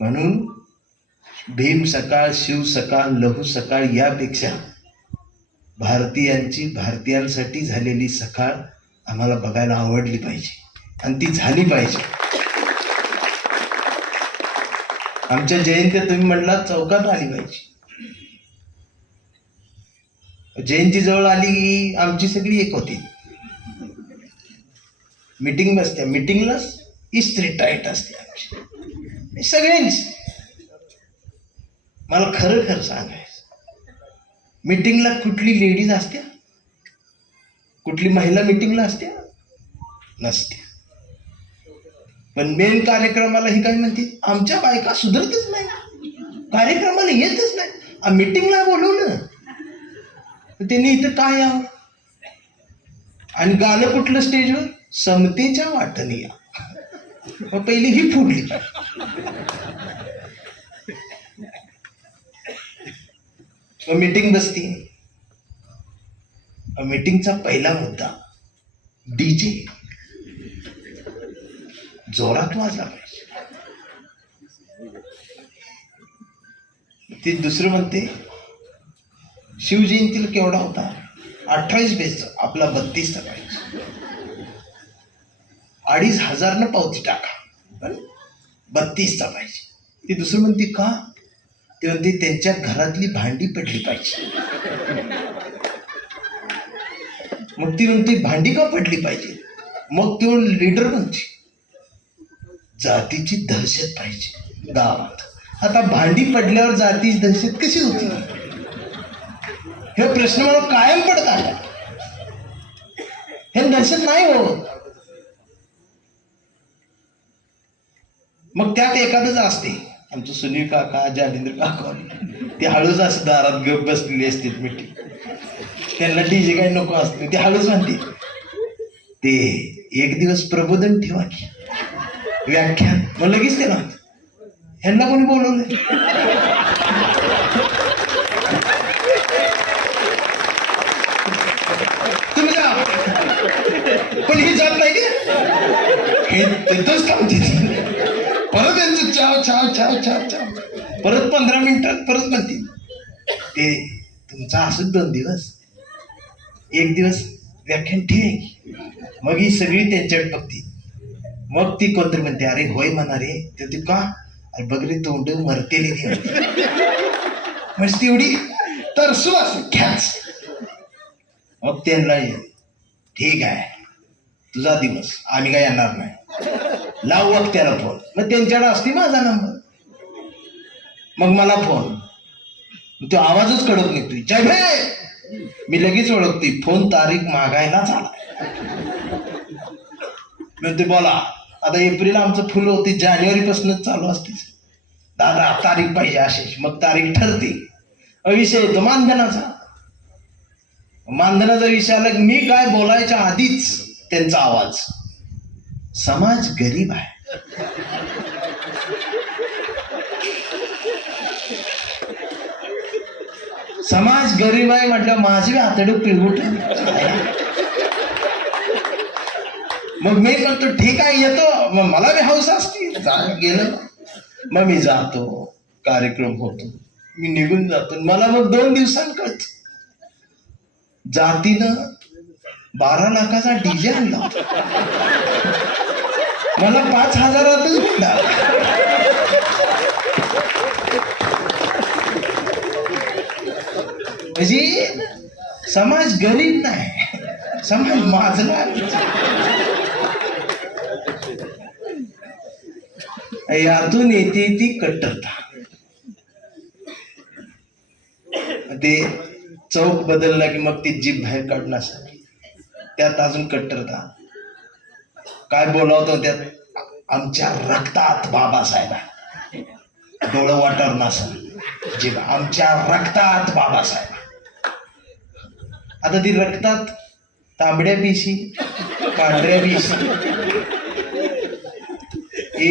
म्हणून भीम सकाळ, शिव सकाळ, लहू सकाळ यापेक्षा भारतीयांसाठी झालेली सकाळ आम्हाला बघायला आवडली पाहिजे आणि ती झाली पाहिजे. आमच्या जयंती तुम्ही म्हणला चौकात आली पाहिजे. जयंती जवळ आली की आमची सगळी एक होती. मीटिंग बसते, मीटिंगला इस्त्री टाईट असते आमची सगळ्यांची. मला खरं खरं सांगायचं, मीटिंगला कुठली लेडीज असत्या? कुठली महिला मीटिंगला असत्या? नसत्या. पण मेन कार्यक्रमाला ही काय म्हणते, आमच्या बायका सुधरतच नाही, कार्यक्रमाला येतच नाही. मीटिंगला बोलवलं त्यांनी इथं काय यावं? आणि गाणं कुठलं स्टेजवर? समतेच्या वाटणी या. मग पहिली ही फुडली. मग मीटिंग बसती. मीटिंगचा पहिला मुद्दा डीजे जोरात वाजला पाहिजे. ते दुसरं म्हणते शिवजयंतीला केवढा होता? 28 पेजचा, आपला 32चा पाहिजे. 2500 पावती टाका, पण 32चा पाहिजे. ते दुसरं म्हणते का? ते म्हणते त्यांच्या घरातली भांडी पडली पाहिजे. मग ती म्हणते भांडी का पडली पाहिजे? मग तो लीडर म्हणते जातीची दहशत पाहिजे गावात. आता भांडी पडल्यावर जातीची दहशत कशी होती? हे प्रश्न मला कायम पडत आला. हे दहशत नाही होत. मग त्यात एखादंच असते, आमचं सुनील काका, जालिंद्र काका, ते हळूच असं दारात गप बसलेली असते मीटिंग. त्यांना डीजे काही नको असते, ते हळूच म्हणते ते एक दिवस प्रबोधन ठेवा की व्याख्यान. मग लगेच ते ना ह्यांना कोणी बोलवलं? तुम्ही जा, पण ही जात नाही हे तिथंच थांबते. परत यांचं चाव चाव चाव चाव चाव, परत 15 मिनिटात परत म्हणतील ते तुमचा असंच 2 दिवस, एक दिवस व्याख्यान ठेव. मग ही सगळी त्यांच्याकडे बघती. मग ती कोणतरी म्हणते अरे होय म्हणा रे. ते का? अरे बघ रे तोंड मरतेली म्हणजे तेवढी तरसू असते ख्याच. मग त्यांना ठीक आहे तुझा दिवस, आम्ही काय येणार नाही, लाव वक्त्याला फोन. मग त्यांच्याकडे असते माझा नंबर. मग मला फोन, तो आवाजच कडक निघतोय जय भे. मी लगेच ओळखते फोन तारीख मागायलाच आला. म्हणते बोला. आता एप्रिल आमचं फुल होते, जानेवारीपासूनच चालू असते दादा तारीख पाहिजे अशी. मग तारीख ठरते. विषय येतो मानधनाचा. मानधनाचा विषय आला की मी काय बोलायच्या आधीच त्यांचा आवाज. समाज गरीब आहे. समाज गरीब आहे म्हटलं माझे हातडं पिळवट. मग मी म्हणतो ठीक आहे येतो. मग मला बी हौस असते. गेलं मग मी जातो, कार्यक्रम होतो, मी निघून जातो. मला मग 2 दिवसांनी कळत जातीनं 12 लाखाचा डीजे आणला, मला 5,000च भेटला. म्हणजे समाज गरीब नाही, समाज माजला. यातून येते ती कट्टरता. ते चौक बदलला की मग ती जीभ बाहेर काढण्यासाठी त्यात अजून कट्टरता. काय बोलावतो त्यात, आमच्या रक्तात बाबासाहेब आहे. डोळं वाटर नसन जीभ, आमच्या रक्तात बाबासाहेब. आता ती रक्तात तांबड्या पिशी, पांढऱ्या पिशी, A+,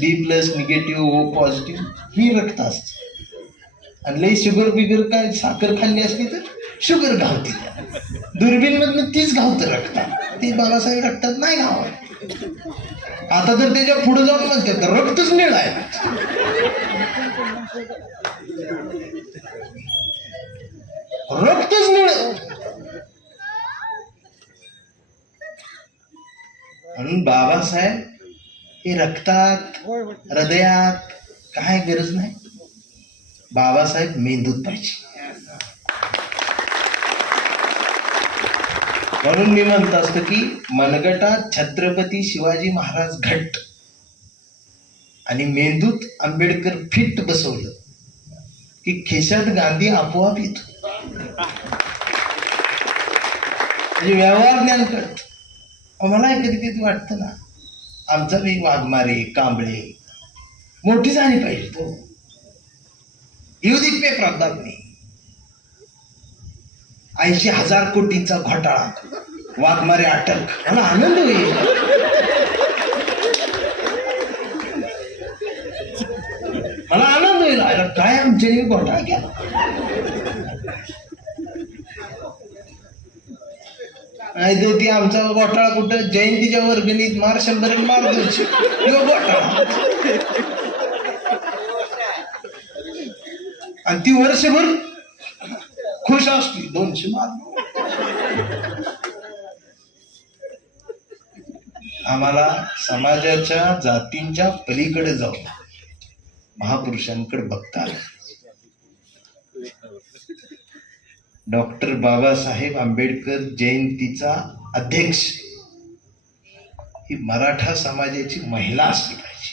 B+, negative, O positive ही रक्त असते. आणि लई शुगर बिगर काय साखर खाल्ली असली तर शुगर घावते. दुर्बीण मधनं तीच घावतं रक्तात, ती बाबासाहेब रक्तात नाही घावत. आता तर त्याच्या पुढे जाऊन म्हणतात रक्तच निळ आहे. रक्तच निळ. म्हणून बाबासाहेब हे रक्तात हृदयात काय गरज नाही. बाबासाहेब मेंदूत पाहिजे. म्हणून मी म्हणत असतो की मनगटात छत्रपती शिवाजी महाराज घट्ट आणि मेंदूत आंबेडकर फिट बसवलं की खिशात गांधी आपोआप येतो. म्हणजे व्यवहार ज्ञान कळत. मला कधी कधी वाटतं ना, आमचा बी वाघमारे कांबळे मोठी झाली पाहिजे. तो येऊ दे पेपरात बातमी, 80,000 कोटींचा घोटाळा, वाघमारे अटक. मला आनंद होईल. मला आनंद होईल. अरे काय आमच्या घोटाळा केला. नाही तर ती आमचा घोटाळा कुठं जयंतीच्या वर्गणीत मार 100 मार 200 घोटाळा. आणि ती वर्षभर खुश असली 200 मार. आम्हाला समाजाच्या जातींच्या पलीकडे जाऊन महापुरुषांकडे बघता आलं. डॉक्टर बाबासाहेब आंबेडकर जयंतीचा अध्यक्ष ही मराठा समाजाची महिला असली पाहिजे.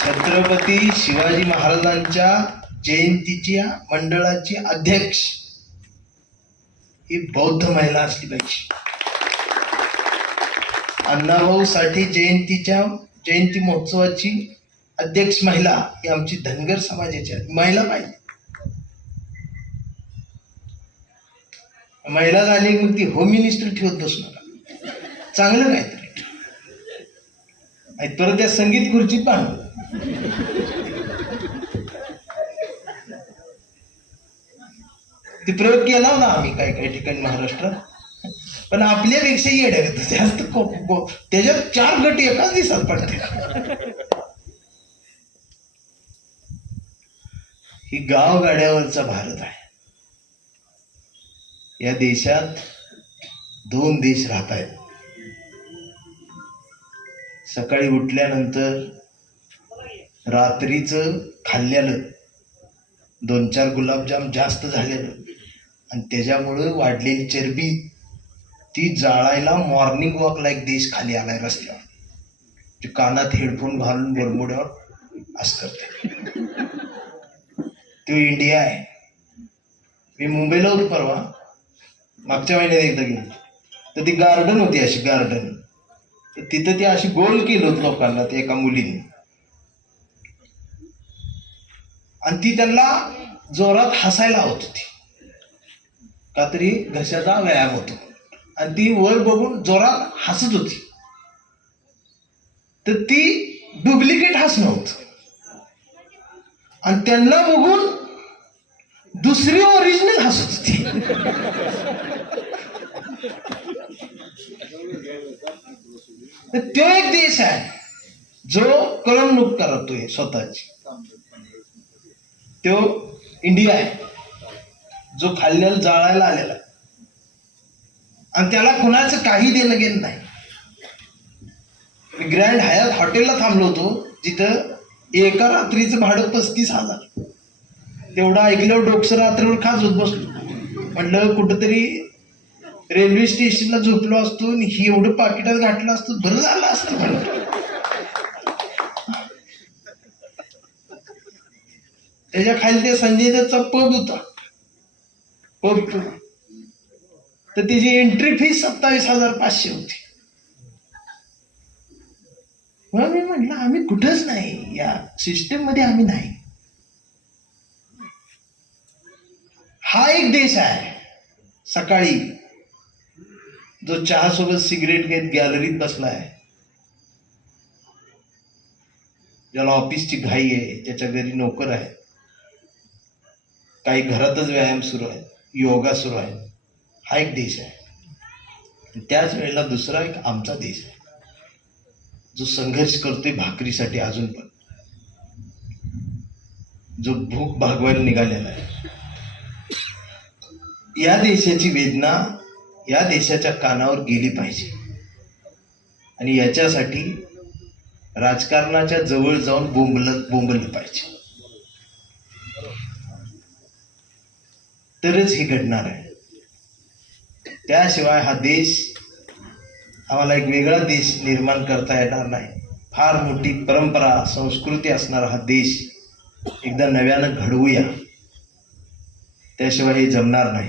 छत्रपती शिवाजी महाराजांच्या जयंतीच्या मंडळाची अध्यक्ष ही बौद्ध महिला असली पाहिजे. अण्णाभाऊ साठे जयंती महोत्सवाची अध्यक्ष महिला ही आमची धनगर समाजाची महिला पाहिजे. महिला झाली मग ती होम मिनिस्टर ठेवत बसू नका, चांगलं काहीतरी. आणि परत त्या संगीत खुर्चीत बांधू. ती प्रयोग केला होता आम्ही काही काही ठिकाणी महाराष्ट्रात, पण आपल्यापेक्षा येड्या जास्त त्याच्यात 4 गट एकाच दिवसात पडते. ही गावगाड्यावरचा भारत आहे. या देशात 2 देश राहत आहेत. सकाळी उठल्यानंतर रात्रीचं खाल्ल्यानं 2-4 गुलाबजाम जास्त झालेलं आणि त्याच्यामुळे वाढलेली चरबी ती जाळायला मॉर्निंग वॉकला एक देश खाली आलाय रस्त्यावर. जे कानात हेडफोन घालून बडबड्यावर असं करते. तो इंडिया आहे. मी मुंबईला होतो परवा, मागच्या महिन्यात एकदा गेलो. तर ती गार्डन होती, अशी गार्डन. तर तिथं ती अशी गोल केलं होतं लोकांना, ते एका मुलीने. आणि ती त्यांना जोरात हसायला होत होती. का तरी घशाचा व्यायाम होतो. आणि ती वर बघून जोरात हसत होती. तर ती डुप्लिकेट हसणं होतं. आणि त्यांना बघून दुसरी ओरिजिनल हसत होती. तर तो एक देश आहे जो करमणूक करतोय स्वतःची. तो इंडिया आहे जो खाल्ल्याला जाळायला आलेला आहे. आणि त्याला कुणाचं काही देणं घेणं नाही. मी ग्रँड हयात हॉटेलला थांबलो होतो, जिथं एका रात्रीचं भाडं 35,000. तेवढं ऐकल्यावर डोकसं रात्रीवर खाजवत बसलो. म्हटलं कुठंतरी रेल्वे स्टेशनला झोपलो असतो आणि ही एवढं पाकिटात घातलं असतं बरं झालं असतं म्हणलं. त्याच्या खाली त्या संजय दत्तचा पब होता, पब तर त्याची एंट्री फी 27,500 होती. मग मी म्हटलं आम्ही कुठंच नाही, या सिस्टीम मध्ये आम्ही नाही. हा एक देश आहे सकाळी जो चहा सोबत सिगरेट घेत गॅलरीत बसलाय, ज्याला ऑफिसची घाई आहे, त्याच्या घरी नोकर आहे, काही घरातच व्यायाम सुरू आहे, योगा सुरू आहे. हा एक देश आहे. त्याच वेळेला दुसरा एक आमचा देश आहे जो संघर्ष करतोय भाकरीसाठी अजून पण, जो भूक भागवायला निघालेला आहे. या देशाची वेदना या देशाच्या कानावर गेली पाहिजे आणि याच्यासाठी राजकारणाच्या जवळ जाऊन बोंबललं पाहिजे, तरच हे घडणार आहे. त्याशिवाय हा देश, आम्हाला एक वेगळा देश निर्माण करता येणार नाही. फार मोठी परंपरा संस्कृती असणारा हा देश एकदा नव्यानं घडवूया, त्याशिवाय हे जमणार नाही.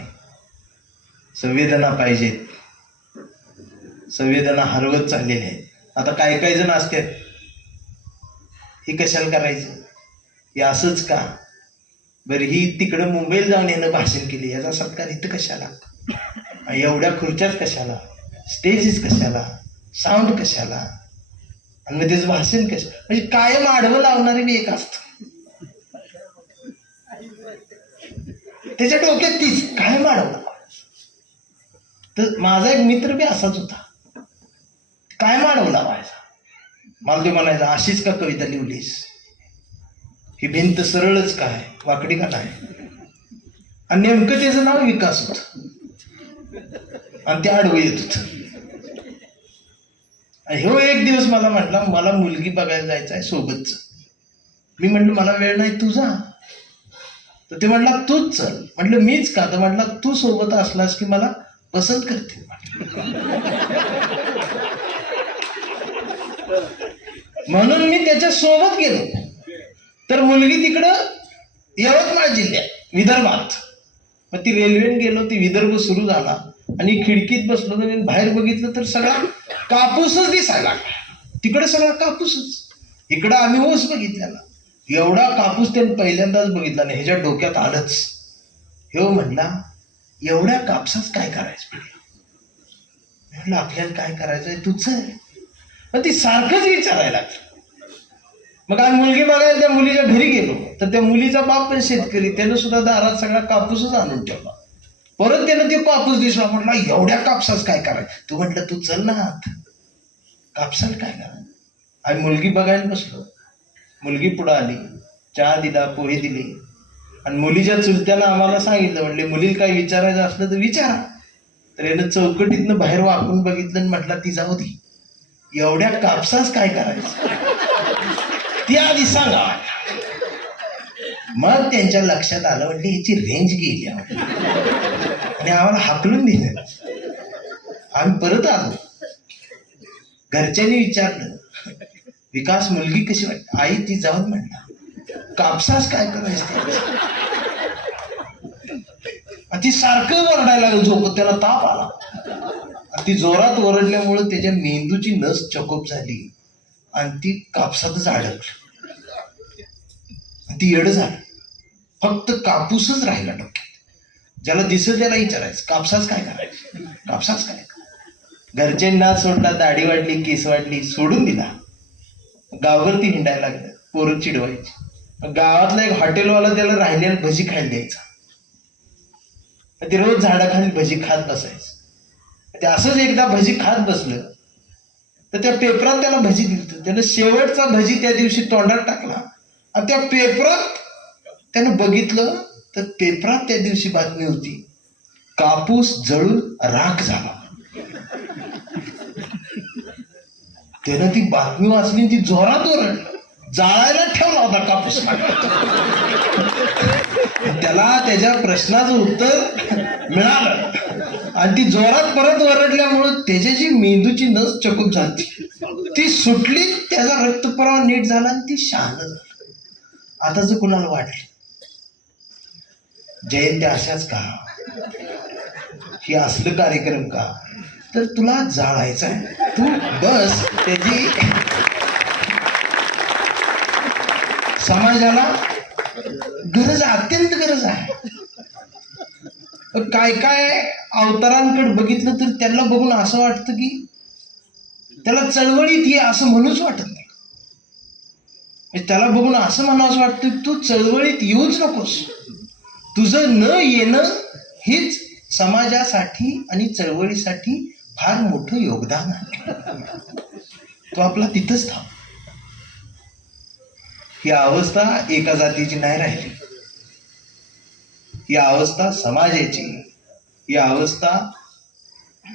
संवेदना पाहिजेत, संवेदना हरवत चाललेल्या आहेत. आता काही जण असतात, हे कशाला करायचं, हे असंच का बरं, ही तिकडं मुंबईला जाऊन यानं भाषण केली, याचा सत्कार इथं कशाला, एवढ्या खुर्च्याच कशाला, स्टेजेस कशाला, साऊंड कशाला, आणि मग त्याचं भाषण कशाला. म्हणजे कायम आडवं लावणारे बी एक असतं, त्याच्या डोक्यात तीच कायम आडवं. तर माझा एक मित्र बी असाच होता, कायम आडवं लावायचा. मला ते म्हणायचा अशीच का कविता लिहिलीस, ही भिंत सरळच काय वाकडी का नाही. आणि नेमकं त्याचं नाव विकास होत आणि ते आडवं येत होत. ह्यो एक दिवस मला म्हटला मला मुलगी बघायला जायचं आहे सोबतच. मी म्हटलं मला वेळ नाही, तू जा. तर ते म्हटला तूच चल. म्हटलं मीच का, तर म्हटला तू सोबत असलास की मला पसंत करते. म्हणून मी त्याच्या सोबत गेलो. तर मुलगी तिकडं यवतमाळ जिल्ह्यात विदर्भात. मग ती रेल्वेने गेलो, ती विदर्भ सुरू झाला आणि खिडकीत बसलो तर बाहेर बघितलं तर सगळा कापूसच दिसायला. तिकडे सगळा कापूसच, इकडं आम्ही ऊस बघितलेला. एवढा कापूस त्याने पहिल्यांदाच बघितला नाही. ह्याच्या डोक्यात आलंच. हे म्हणला एवढ्या कापसाच काय करायचं. म्हटलं आपल्याला काय करायचंय तूच. मग ती सारखंच विचारायला लागलं. मग आम्ही मुलगी बघायला त्या मुलीच्या घरी गेलो तर त्या मुलीचा बाप पण शेतकरी, त्यानं सुद्धा दारात सगळा कापूसच आणून ठेवला. परत त्यानं ते कापूस दिसला. म्हटलं एवढ्या कापसाच काय करायचं. तू म्हटलं तू चल ना आत, कापसाला काय करायचं. आम्ही मुलगी बघायला बसलो. मुलगी पुढं आली, चहा दिला, पोहे दिले आणि मुलीच्या चुलत्यानं आम्हाला सांगितलं, म्हणले मुलीला काही विचारायचं असलं तर विचारा. तर यानं चौकटीतनं बाहेर वाकून बघितलं आणि म्हटलं ती जाऊ दे, एवढ्या कापसाच काय करायचं ती आधी सांगा. मग त्यांच्या लक्षात आलं, म्हणजे याची रेंज गेली आणि आम्हाला हाकलून दिलं. आम्ही परत आलो. घरच्यांनी विचारलं विकास मुलगी कशी वाटते. आई ती जाऊन म्हणला कापसाच काय करायचं. ती सारखं ओरडायला लागलं. झोपत त्याला ताप आला. ती जोरात ओरडल्यामुळे त्याच्या मेंदूची नस चकोप झाली आणि ती कापसातच अडकली. ती येड झाली. फक्त कापूसच राहिला डोक्यात. ज्याला दिसेल त्याला विचारायचं कापसाच काय करायचं, कापसाच काय. घरच्यांना सोडला, दाढी वाढली, केस वाढली, सोडून दिला. गावावरती हिंडायला लागलं, पोरं चिडवायची. गावातला एक हॉटेलवाला त्याला राहिलेलं भजी खायला द्यायचा. ते रोज झाडाखाली भजी खात बसायचं. ते असंच एकदा भजी खात बसलं तर त्या पेपरात त्याला भजी दिली. त्यानं शेवटचा भजी त्या दिवशी तोंडात टाकला आणि त्या पेपरात त्यानं बघितलं तर पेपरात त्या दिवशी बातमी होती, कापूस जळून राख झाला. त्यानं ती बातमी वाचली, ती जोरात ओरडलं, जाळायला ठेवला होता कापूस. त्याला त्याच्या प्रश्नाचं उत्तर मिळालं आणि ती जोरात परत ओरडल्यामुळं त्याची जी मेंदूची नस चकून झाली ती सुटली, त्याचा रक्तप्रवाह नीट झाला आणि ती शांत झाली. आता जर कुणाला वाटलं जयंत्या अशाच का, ही असलं कार्यक्रम का, तर तुला जाळायचं आहे. तू बस, त्याची समाजाला गरज, अत्यंत गरज आहे. काय काय अवतारांकडे बघितलं तर त्यांना बघून असं वाटतं की त्याला चळवळीत ये असं म्हणूच वाटत नाही. त्याला बघून असं म्हणावं वाटतं तू चळवळीत येऊच नकोस. तुझं न येणं हेच समाजासाठी आणि चळवळीसाठी फार मोठं योगदान आहे. तो आपला तिथंच थांब. ही अवस्था एका जातीची नाही राहिली, ही अवस्था समाजाची, ही अवस्था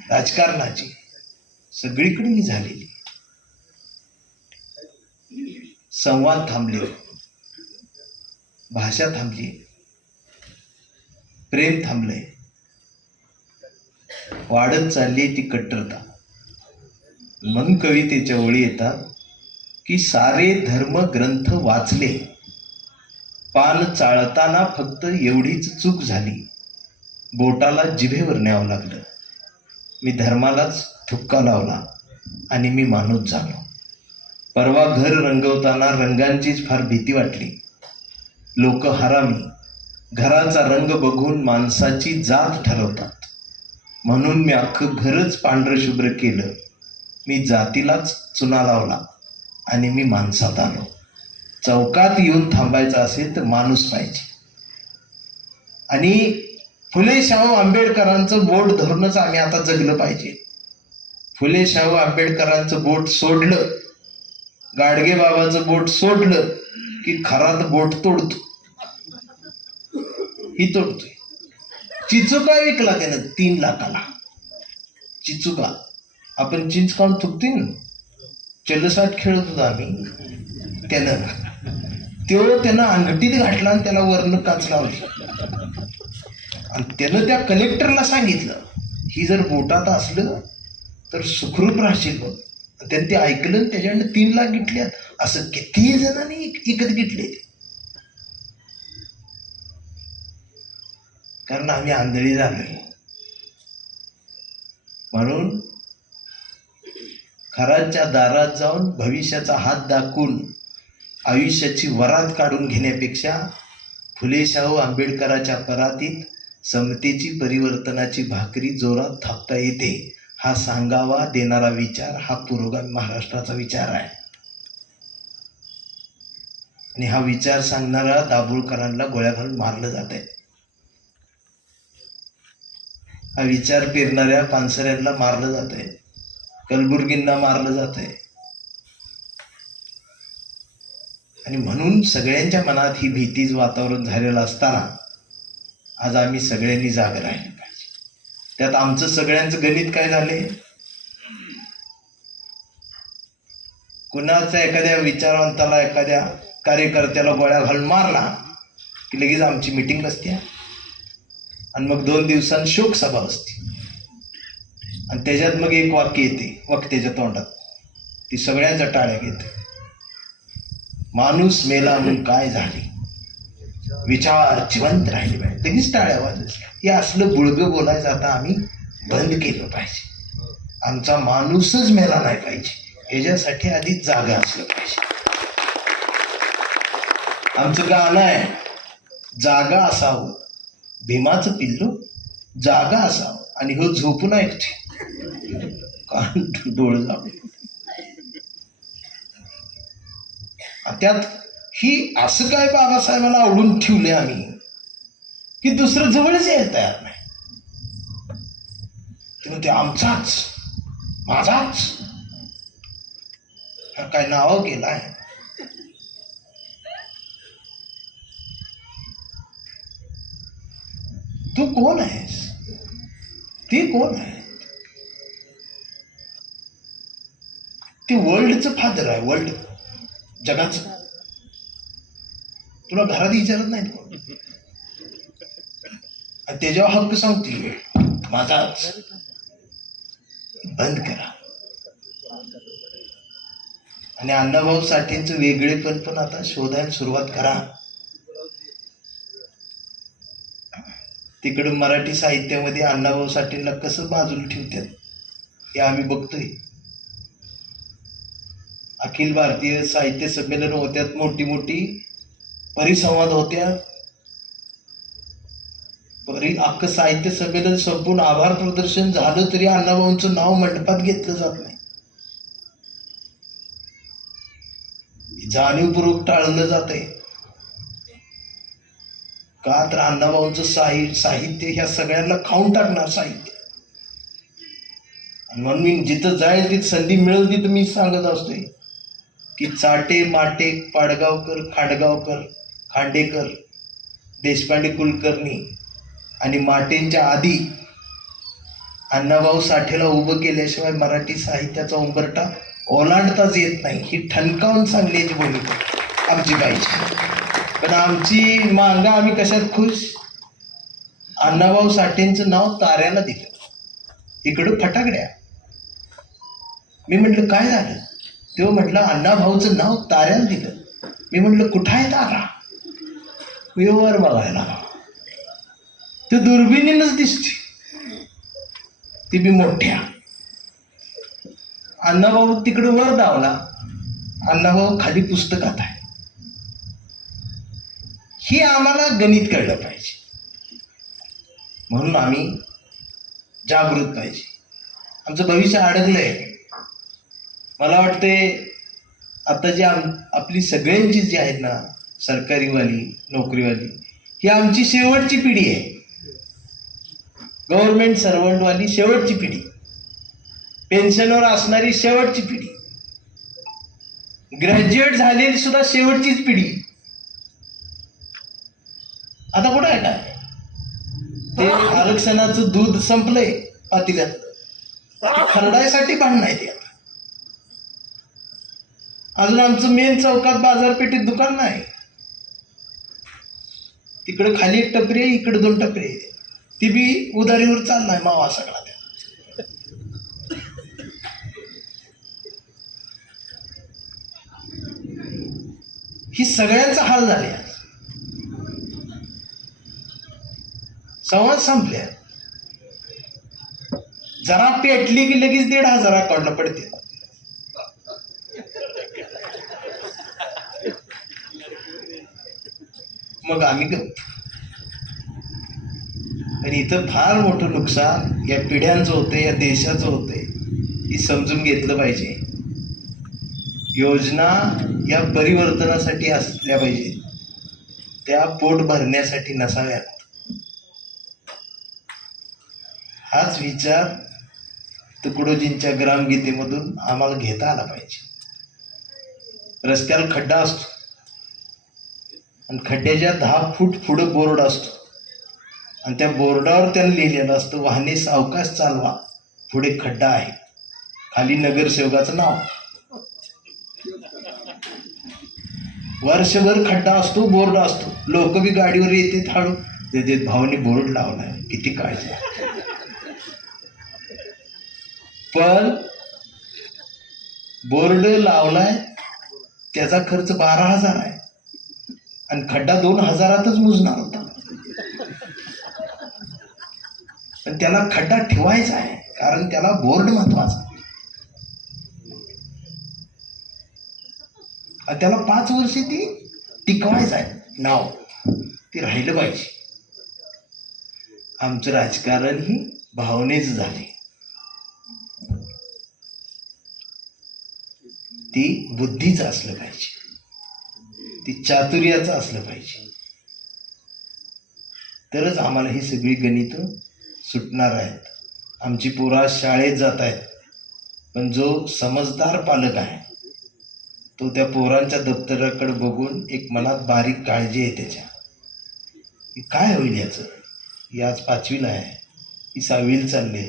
राजकारणाची सगळीकडे झालेली. संवाद थांबले, भाषा थांबली, प्रेम थांबले, वाढत चालली ती कट्टरता. म्हणून कवितेच्या ओळी येतात की सारे धर्म ग्रंथ वाचले, पान चाळताना फक्त एवढीच चूक झाली, बोटाला जिभेवर न्यावं लागलं. मी धर्मालाच ठुक्का लावला आणि मी माणूस झालो. परवा घर रंगवताना रंगांचीच फार भीती वाटली. लोक हरामी, घराचा रंग बघून माणसाची जात ठरवतात. म्हणून मी अख्खं घरच पांढरं शुभ्र केलं. मी जातीलाच चुना लावला आणि मी माणसात आलो. चौकात येऊन थांबायचं असेल तर माणूस पाहिजे. आणि फुले शाहू आंबेडकरांचं बोट धरूनच आम्ही आता जगलं पाहिजे. फुले शाहू आंबेडकरांचं बोट सोडलं, गाडगे बाबाचं बोट सोडलं की खरात बोट तोडतो. ही तोडतोय. चिचुका विकला त्यानं 3 लाखाला. चिचुका आपण चिंच काढून थुकतोय ना, चलसाट खेळत होतो आम्ही. त्यानं अंगठीत घातला आणि त्याला वरनं काच लावली. आणि त्यानं त्या कलेक्टरला सांगितलं ही जर बोटात असलं तर सुखरूप राहशील बघ. त्यानं ते ऐकलं आणि त्याच्याकडनं 3 लाख घेतल्यात. असं किती जणांनी विकत घेतले, कारण आम्ही आंधळी झालोय. म्हणून खराच्या दारात जाऊन भविष्याचा हात दाखवून आयुष्याची वरात काढून घेण्यापेक्षा फुले शाहू आंबेडकराच्या परातीत समतेची परिवर्तनाची भाकरी जोरात थापता येते हा सांगावा देणारा विचार हा पुरोगामी महाराष्ट्राचा विचार आहे. आणि हा विचार सांगणारा दाभोळकरांना गोळ्या घालून मारलं जात आहे. हा विचार पेरणाऱ्या पानसऱ्यांना मारलं जात आहे, कलबुर्गींना मारलं जात आहे. आणि म्हणून सगळ्यांच्या मनात ही भीतीच वातावरण झालेलं असताना आज आम्ही सगळ्यांनी जाग राहिले पाहिजे. त्यात आमचं सगळ्यांचं गणित काय झाले, कुणाचा एखाद्या विचारवंताला एखाद्या कार्यकर्त्याला गोळ्या घालून मारला की लगेच आमची मीटिंग बसते आणि मग 2 दिवसांत शोक सभा असते. आणि त्याच्यात मग एक वाक्य येते वक्त्याच्या तोंडात, ती सगळ्यांच्या टाळ्या घेते, माणूस मेला म्हणून काय झाले, विचार जिवंत राहिले पाहिजे. लगेच टाळ्या वाजत. हे असलं बुळगं बोलायचं आता आम्ही बंद केलं पाहिजे. आमचा माणूसच मेला नाही पाहिजे याच्यासाठी आधी जागा असलं पाहिजे. आमचं गाणं आहे, जागा असावं भीमाचं पिल्लू जागा असावं आणि हो झोपून ऐकते कान डोळ जावं. त्यात ही असं काय बाबासाहेबांना आवडून ठेवले आम्ही की दुसरं जवळच यायला तयार नाही. ते म्हणते आमचाच माझाच हा काय नाव केलाय. तू कोण आहेस, ते कोण आहे? ते वर्ल्डचं फादर आहे, वर्ल्ड जगाचं. तुला घरात विचारत नाही कोण, आणि त्याच्यावर हक्क सांगते माझाच. बंद करा. आणि अण्णाभाऊ साठेंचं वेगळेपण पण आता शोधायला सुरुवात करा. तिकडे मराठी साहित्यामध्ये अण्णाभाऊ साठेंना कसं बाजूला ठेवतात हे आम्ही बघतोय. अखिल भारतीय साहित्य संमेलन होत्यात, मोठी मोठी परिसंवाद होत्या. अख्खं साहित्य संमेलन संपूर्ण आभार प्रदर्शन झालं तरी अण्णाभाऊंचं नाव मंडपात घेतलं जात नाही. जाणीवपूर्वक टाळलं जात आहे. का तर अण्णाभाऊंचं साहित्य ह्या सगळ्यांना खाऊन टाकणार साहित्य. आणि म्हणून मी जिथं जाईल तिथं संधी मिळेल तिथं मी सांगत असतोय की चाटे माटे पाडगावकर खाडगावकर खांडेकर देशपांडे कुलकर्णी आणि माटेंच्या आधी अण्णाभाऊ साठेला उभं केल्याशिवाय मराठी साहित्याचा उंबरठा ओलांडताच येत नाही. ही ठणकावून सांगण्याची भूमिका आमची पाहिजे. पण आमची मांगा आम्ही कशात खुश, अण्णाभाऊ साठेंचं नाव ताऱ्याला दिलं, इकडं फटाकड्या. मी म्हटलं काय झालं? तेव्हा म्हटलं अण्णाभाऊचं नाव ताऱ्याला दिलं. मी म्हटलं कुठं आहे तारा? वर बघायला ते दुर्बिणीनच दिसते, ती बी मोठ्या. अण्णाभाऊ तिकडे वर धावला, अण्णाभाऊ खाली पुस्तकात आहे. ही आम्हाला गणित कळलं पाहिजे. म्हणून आम्ही जागृत पाहिजे. आमचं भविष्य अडकलंय. मला वाटते आता जी आपली सगळ्यांची जी आहेत ना, सरकारीवाली नोकरीवाली, ही आमची शेवटची पिढी आहे. गव्हर्नमेंट सर्वंटवाली शेवटची पिढी, पेन्शनवर असणारी शेवटची पिढी, ग्रॅज्युएट झालेली सुद्धा शेवटचीच पिढी. आता कुठं आहे काय? ते आरक्षणाचं दूध संपलंय पातेल्यात, खरडायसाठी भांडण आहे ते. अजून आमचं मेन चौकात बाजारपेठेत दुकान नाही. तिकडे खाली एक टपरी आहे, इकडे 2 टपरी आहे. ती बी उधारीवर चाललाय मावा सगळा. ही सगळ्यांचा हाल झाले. संवाद संपल्या. जरा पेटली की लगेच 1,500 अकाउंटला पडते. मग आम्ही गप्प. आणि इथं फार मोठं नुकसान या पिढ्यांचं होतंय, या देशाचं होतंय. ही समजून घेतलं पाहिजे. योजना या परिवर्तनासाठी असल्या पाहिजे, त्या पोट भरण्यासाठी नसाव्यात. हाच विचार तुकडोजींच्या ग्रामगीतेमधून आम्हाला घेता आला पाहिजे. रस्त्याला खड्डा असतो आणि खड्ड्याच्या 10 फूट पुढं बोर्ड असतो आणि त्या बोर्डावर त्यानं लिहिलेलं असतं वाहने सावकाश चालवा, पुढे खड्डा आहे, खाली नगरसेवकाचं नाव. वर्षभर खड्डा असतो, बोर्ड असतो. लोक बी गाडीवर येते हळू ते भावाने बोर्ड लावलाय, किती काळजी. पण बोर्ड लावलाय त्याचा खर्च 12,000 आहे आणि खड्डा 2,000तच मुजणार होता. पण त्याला खड्डा ठेवायचा आहे कारण त्याला बोर्ड महत्वाचा. त्याला 5 वर्ष ती टिकवायचं आहे नाव, ते राहिलं पाहिजे. आमचं राजकारण ही भावनेच झाले. ती बुद्धीचं असलं पाहिजे, ती चातुर्याचं असलं पाहिजे, तरच आम्हाला ही सगळी गणितं सुटणार आहेत. आमची पोरं आज शाळेत जात आहेत, पण जो समजदार पालक आहे तो त्या पोरांच्या दप्तराकडे बघून एक मनात बारीक काळजी आहे त्याच्या, की काय होईल याचं, ही आज 5वीला आहे, ही 6वीला चालले.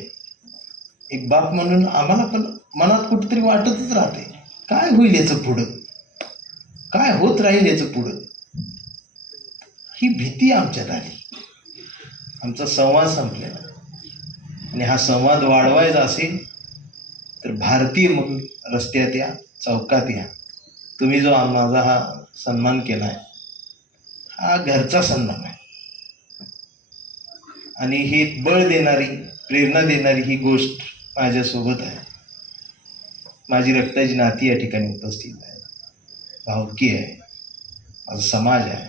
एक बाप म्हणून आम्हाला पण मनात कुठेतरी वाटतच राहते, काय होईल याचं पुढं, काय होत राहील याचं पुढं. ही भीती आमच्यात आली. आमचा संवाद संपलेला आणि हा संवाद वाढवायचा असेल तर भारतीय म्हणून रस्त्यात या, चौकात या. तुम्ही जो माझा हा सन्मान केला आहे हा घरचा सन्मान आहे आणि हे बळ देणारी, प्रेरणा देणारी ही गोष्ट माझ्यासोबत आहे. माझी रक्ताची नाती या ठिकाणी उपस्थित आहे, भावकी आहे, माझा समाज आहे,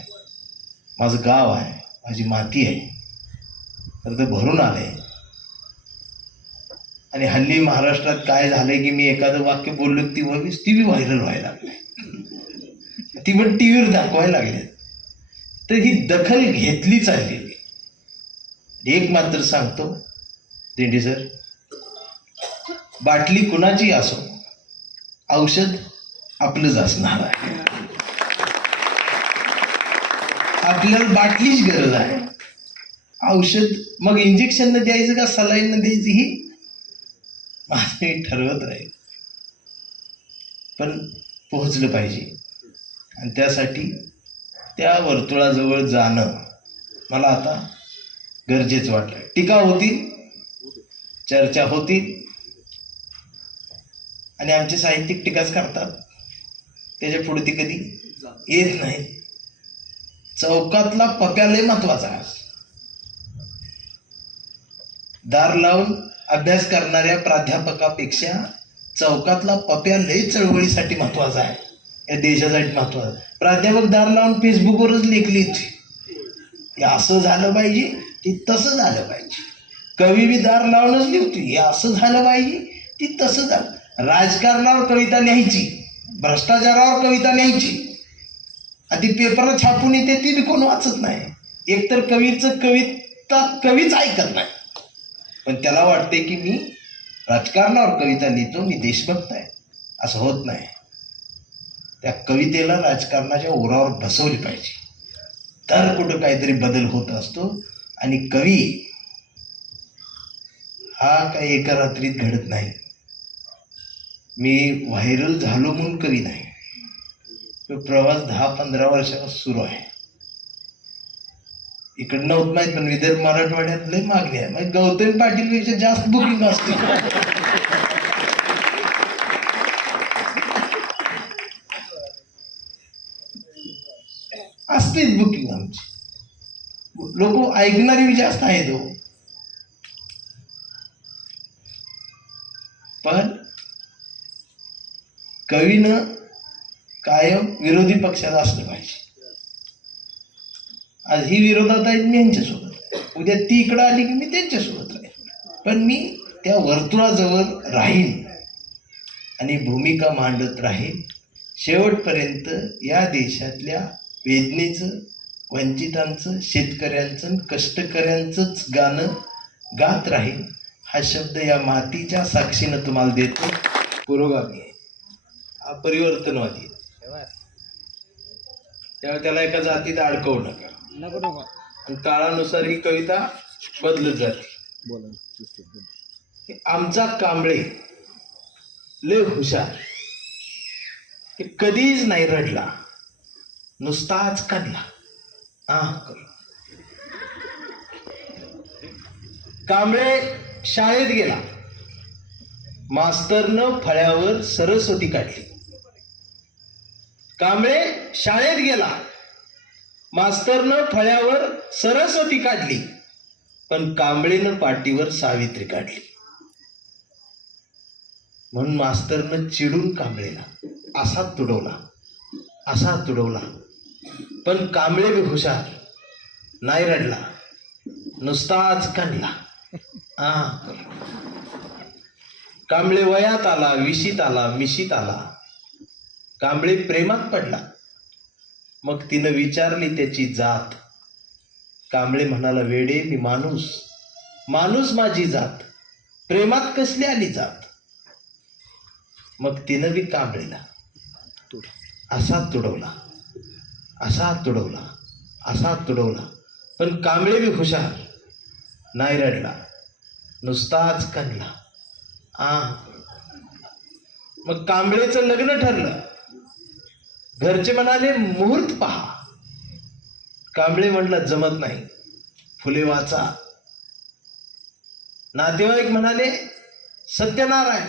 माझं गाव आहे, माझी माती आहे, तर ते भरून आले. आणि हल्ली महाराष्ट्रात काय झालंय की मी एखादं वाक्य बोललो ती बी व्हायरल व्हायला लागले, ती पण टीव्हीवर दाखवायला लागले. तर ही दखल घेतली चाललेली. एक मात्र सांगतो देंडे सर, बाटली कुणाची असो, औषध आपलंच असणार आहे. आपल्याला बाटलीच गरज आहे. औषध मग इंजेक्शन न द्यायचं का सलाईन न द्यायचं ही माझं ठरवत राहील, पण पोहोचलं पाहिजे. आणि त्यासाठी त्या वर्तुळाजवळ जाणं मला आता गरजेचं वाटलं. टीका होतील, चर्चा होतील आणि आमचे साहित्यिक टीकाच करतात, त्याच्या पुढे ती कधी येत नाही. चौकातला पप्या लय महत्वाचा आहे. दार लावून अभ्यास करणाऱ्या प्राध्यापकापेक्षा चौकातला पप्या लय चळवळीसाठी महत्वाचा आहे, या देशासाठी महत्वाचा आहे. प्राध्यापक दार लावून फेसबुकवरच लेखलीत, हे असं झालं पाहिजे, ते तसं झालं पाहिजे. कवी बी दार लावूनच लिहितो, हे असं झालं पाहिजे, ती तसं झालं. राजकारणावर कविता लिहायची, भ्रष्टाचारावर कविता लिहायची आणि ती पेपरला छापून येते, ती बी कोण वाचत नाही. एकतर कवीचं कविता कवीच ऐकत नाही, पण त्याला वाटते की मी राजकारणावर कविता लिहितो, मी देशभक्त आहे. असं होत नाही. त्या कवितेला राजकारणाच्या ओरावर बसवली पाहिजे, तर कुठं काहीतरी बदल होत असतो. आणि कवी हा काही एका रात्रीत घडत नाही. मी व्हायरल झालो म्हणून कवी नाही. तो प्रवास 10-15 वर्षापासून सुरू आहे. इकडं नव्हत माहीत, पण विदर्भ मराठवाड्यात लय मागणी आहे. मग गौतम पाटीलपेक्षा जास्त बुकिंग असते. असतेच बुकिंग आमची. लोक ऐकणारी जास्त आहेत हो, पण कवीनं कायम विरोधी पक्षात असलं पाहिजे. आज ही विरोधात आहेत, मी यांच्यासोबत. उद्या ती इकडं आली की मी त्यांच्यासोबत राहीन, पण मी त्या वर्तुळाजवळ राहीन आणि भूमिका मांडत राहीन. शेवटपर्यंत या देशातल्या वेदनेचं, वंचितांचं, शेतकऱ्यांचं, कष्टकऱ्यांचंच गाणं गात राहील. हा शब्द या मातीच्या साक्षीनं तुम्हाला देतो. पुरोगामी आहे, हा परिवर्तनवादी आहे. त्यामुळे त्याला एका जातीत अडकवू नका. आणि काळानुसार ही कविता बदलत जाते. आमचा कांबळे लय हुशार, कधीच नाही रडला, नुसताच काढला. कांबळे शाळेत गेला, मास्तरनं फळ्यावर सरस्वती काढली. कांबळे शाळेत गेला, मास्तरनं फळ्यावर सरस्वती काढली, पण कांबळेनं पाटीवर सावित्री काढली. म्हणून मास्तरनं चिडून कांबळेला असा तुडवला, पण कांबळे बी हुशार, नाही रडला. नुसताच काढला. कांबळे वयात आला, विशीत आला, मिशीत आला. कांबळे प्रेमात पडला. मग तिनं विचारली त्याची जात. कांबळे म्हणाला, वेडे मी माणूस, माणूस माझी जात, प्रेमात कसली आली जात. मग तिनं बी कांबळेला असा तुडवला, असा तुडवला, असा तुडवला. पण कांबळे बी हुशार, नाही रडला, नुसताच कणला. मग कांबळेचं लग्न ठरलं. घरचे म्हणाले मुहूर्त पहा. कांबळे म्हणलं जमत नाही, फुले वाचा. नातेवाईक म्हणाले सत्यनारायण.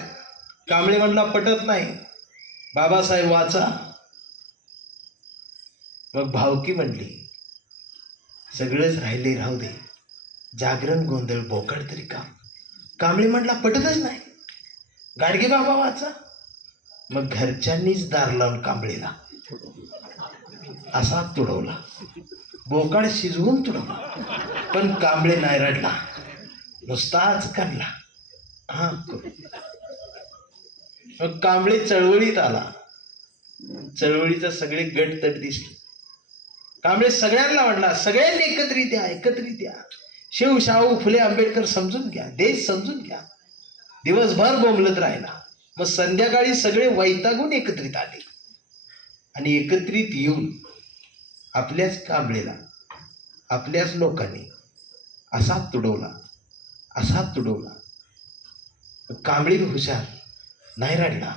कांबळे म्हणला पटत नाही, बाबासाहेब वाचा. मग भावकी म्हणली सगळंच राहिले राहू दे, जागरण गोंधळ बोकड तरी काम. कांबळे म्हणला पटतच नाही, गाडगे बाबा वाचा. मग घरच्यांनीच दार लावून कांबळेला असा तुडवला, बोकाड शिजवून तुडवला. पण कांबळे नाही रडला, नुसताच काढला. मग कांबळे चळवळीत आला. चळवळीचा सगळे गट तट दिसले. कांबळे सगळ्यांना म्हणला, सगळ्यांनी एकत्रित या, एकत्रित या. शिव शाहू फुले आंबेडकर समजून घ्या, देश समजून घ्या. दिवसभर बोंबलत राहिला. मग संध्याकाळी सगळे वैतागून एकत्रित आले आणि एकत्रित येऊन आपल्याच कांबळेला, आपल्याच लोकांनी असा तुडवला, असा तुडवला. कांबळे हुशार, नाही रडला,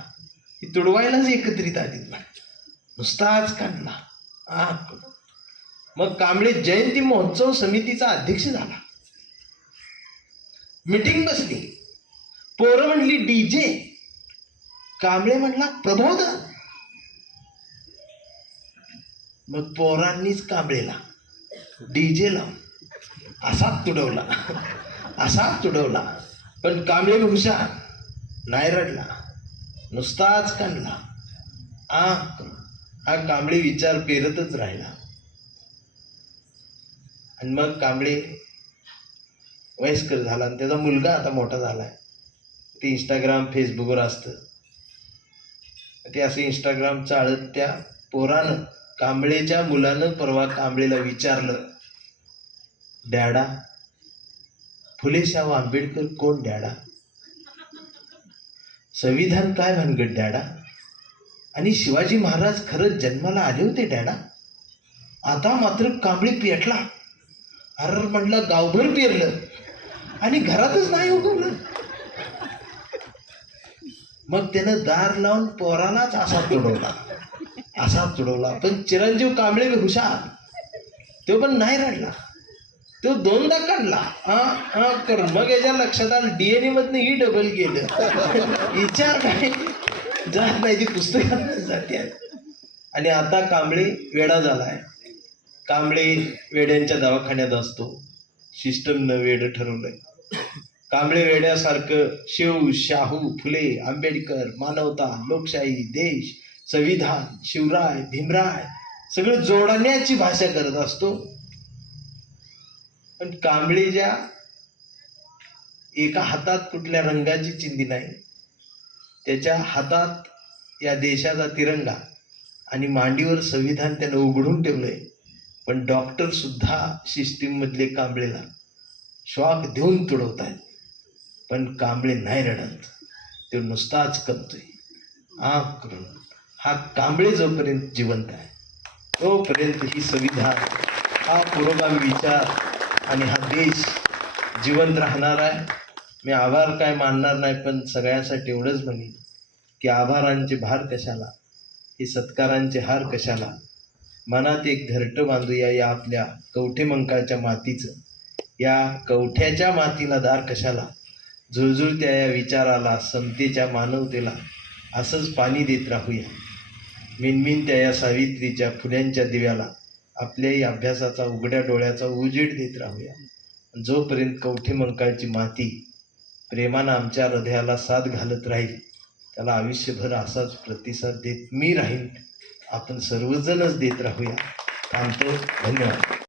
ती तुडवायलाच एकत्रित आली, नुसताच काढला. मग कांबळे जयंती महोत्सव समितीचा अध्यक्ष झाला. मीटिंग बसली. पोरं म्हणली डीजे, कांबळे म्हणला प्रबोधन. मग पोरांनीच कांबळेला डीजे लावून असाच तुडवला, असाच तुडवला. पण कांबळे हुशार, नाही रडला, नुसताच काढला. हा कांबळे विचार पेरतच राहिला. आणि मग कांबळे वयस्कर झाला आणि त्याचा मुलगा आता मोठा झालाय. ते इंस्टाग्राम फेसबुकवर असतं. ते असे इंस्टाग्राम चालत त्या पोरानं, कांबळेच्या मुलानं परवा कांबळेला विचारलं, डॅडा फुले शाहू आंबेडकर कोण डॅडा? संविधान काय भानगड डॅडा? आणि शिवाजी महाराज खरंच जन्माला आले होते डॅडा? आता मात्र कांबळे पेटला. अर म्हटलं गावभर पेरलं आणि घरातच नाही उगवलं. मग त्यानं दार लावून पोरालाच असा तुडवला, असा तुडवला. पण चिरंजीव कांबळे हुशार, तो पण नाही रडला, तो दोनदा काढला. कर मग याच्या लक्षात आलं DNA मधनं ही डबल गेलं. विचार काय जात नाही, ती पुस्तकात जाते. आणि आता कांबळे वेडा झालाय. कांबळे वेड्यांच्या दवाखान्यात असतो. सिस्टमनं वेड ठरवलंय. कांबळे वेड्यासारखं शिव शाहू फुले आंबेडकर, मानवता, लोकशाही, देश, संविधान, शिवराय, भीमराय सगळं जोडण्याची भाषा करत असतो. पण कांबळेच्या एका हातात कुठल्या रंगाची चिंधी नाही, त्याच्या हातात या देशाचा तिरंगा आणि मांडीवर संविधान त्यानं उघडून ठेवलंय. पण डॉक्टर सुद्धा सिस्टीम मधले कांबळेला श्वाक देऊन तुडवतायत. पण कांबळे नाही रडत, तो नुसताच करतोय. करून हा कांबळे जोपर्यंत जिवंत आहे तोपर्यंत ही संविधान, हा पुरोगामी विचार आणि हा देश जिवंत राहणार आहे. मी आभार काय मानणार नाही, पण सगळ्यासाठी एवढंच म्हणेन की आभारांचे भार कशाला, हे सत्कारांचे हार कशाला. मनात एक घरटं बांधूया या आपल्या कवठेमंकाळच्या मातीचं. या कवठ्याच्या मातीला दार कशाला, झुळझुळत्या या विचाराला, समतेच्या मानवतेला असंच पाणी देत राहूया. मिनमिनत्या या सावित्रीच्या फुल्यांच्या दिव्याला आपल्याही अभ्यासाचा उघड्या डोळ्याचा उजेड देत राहूया. जोपर्यंत कवठेमंकाळची माती प्रेमानं आमच्या हृदयाला साथ घालत राहील, त्याला आयुष्यभर असाच प्रतिसाद देत मी राहील. आपण सर्वजणच देत राहूया. थांबतो. धन्यवाद.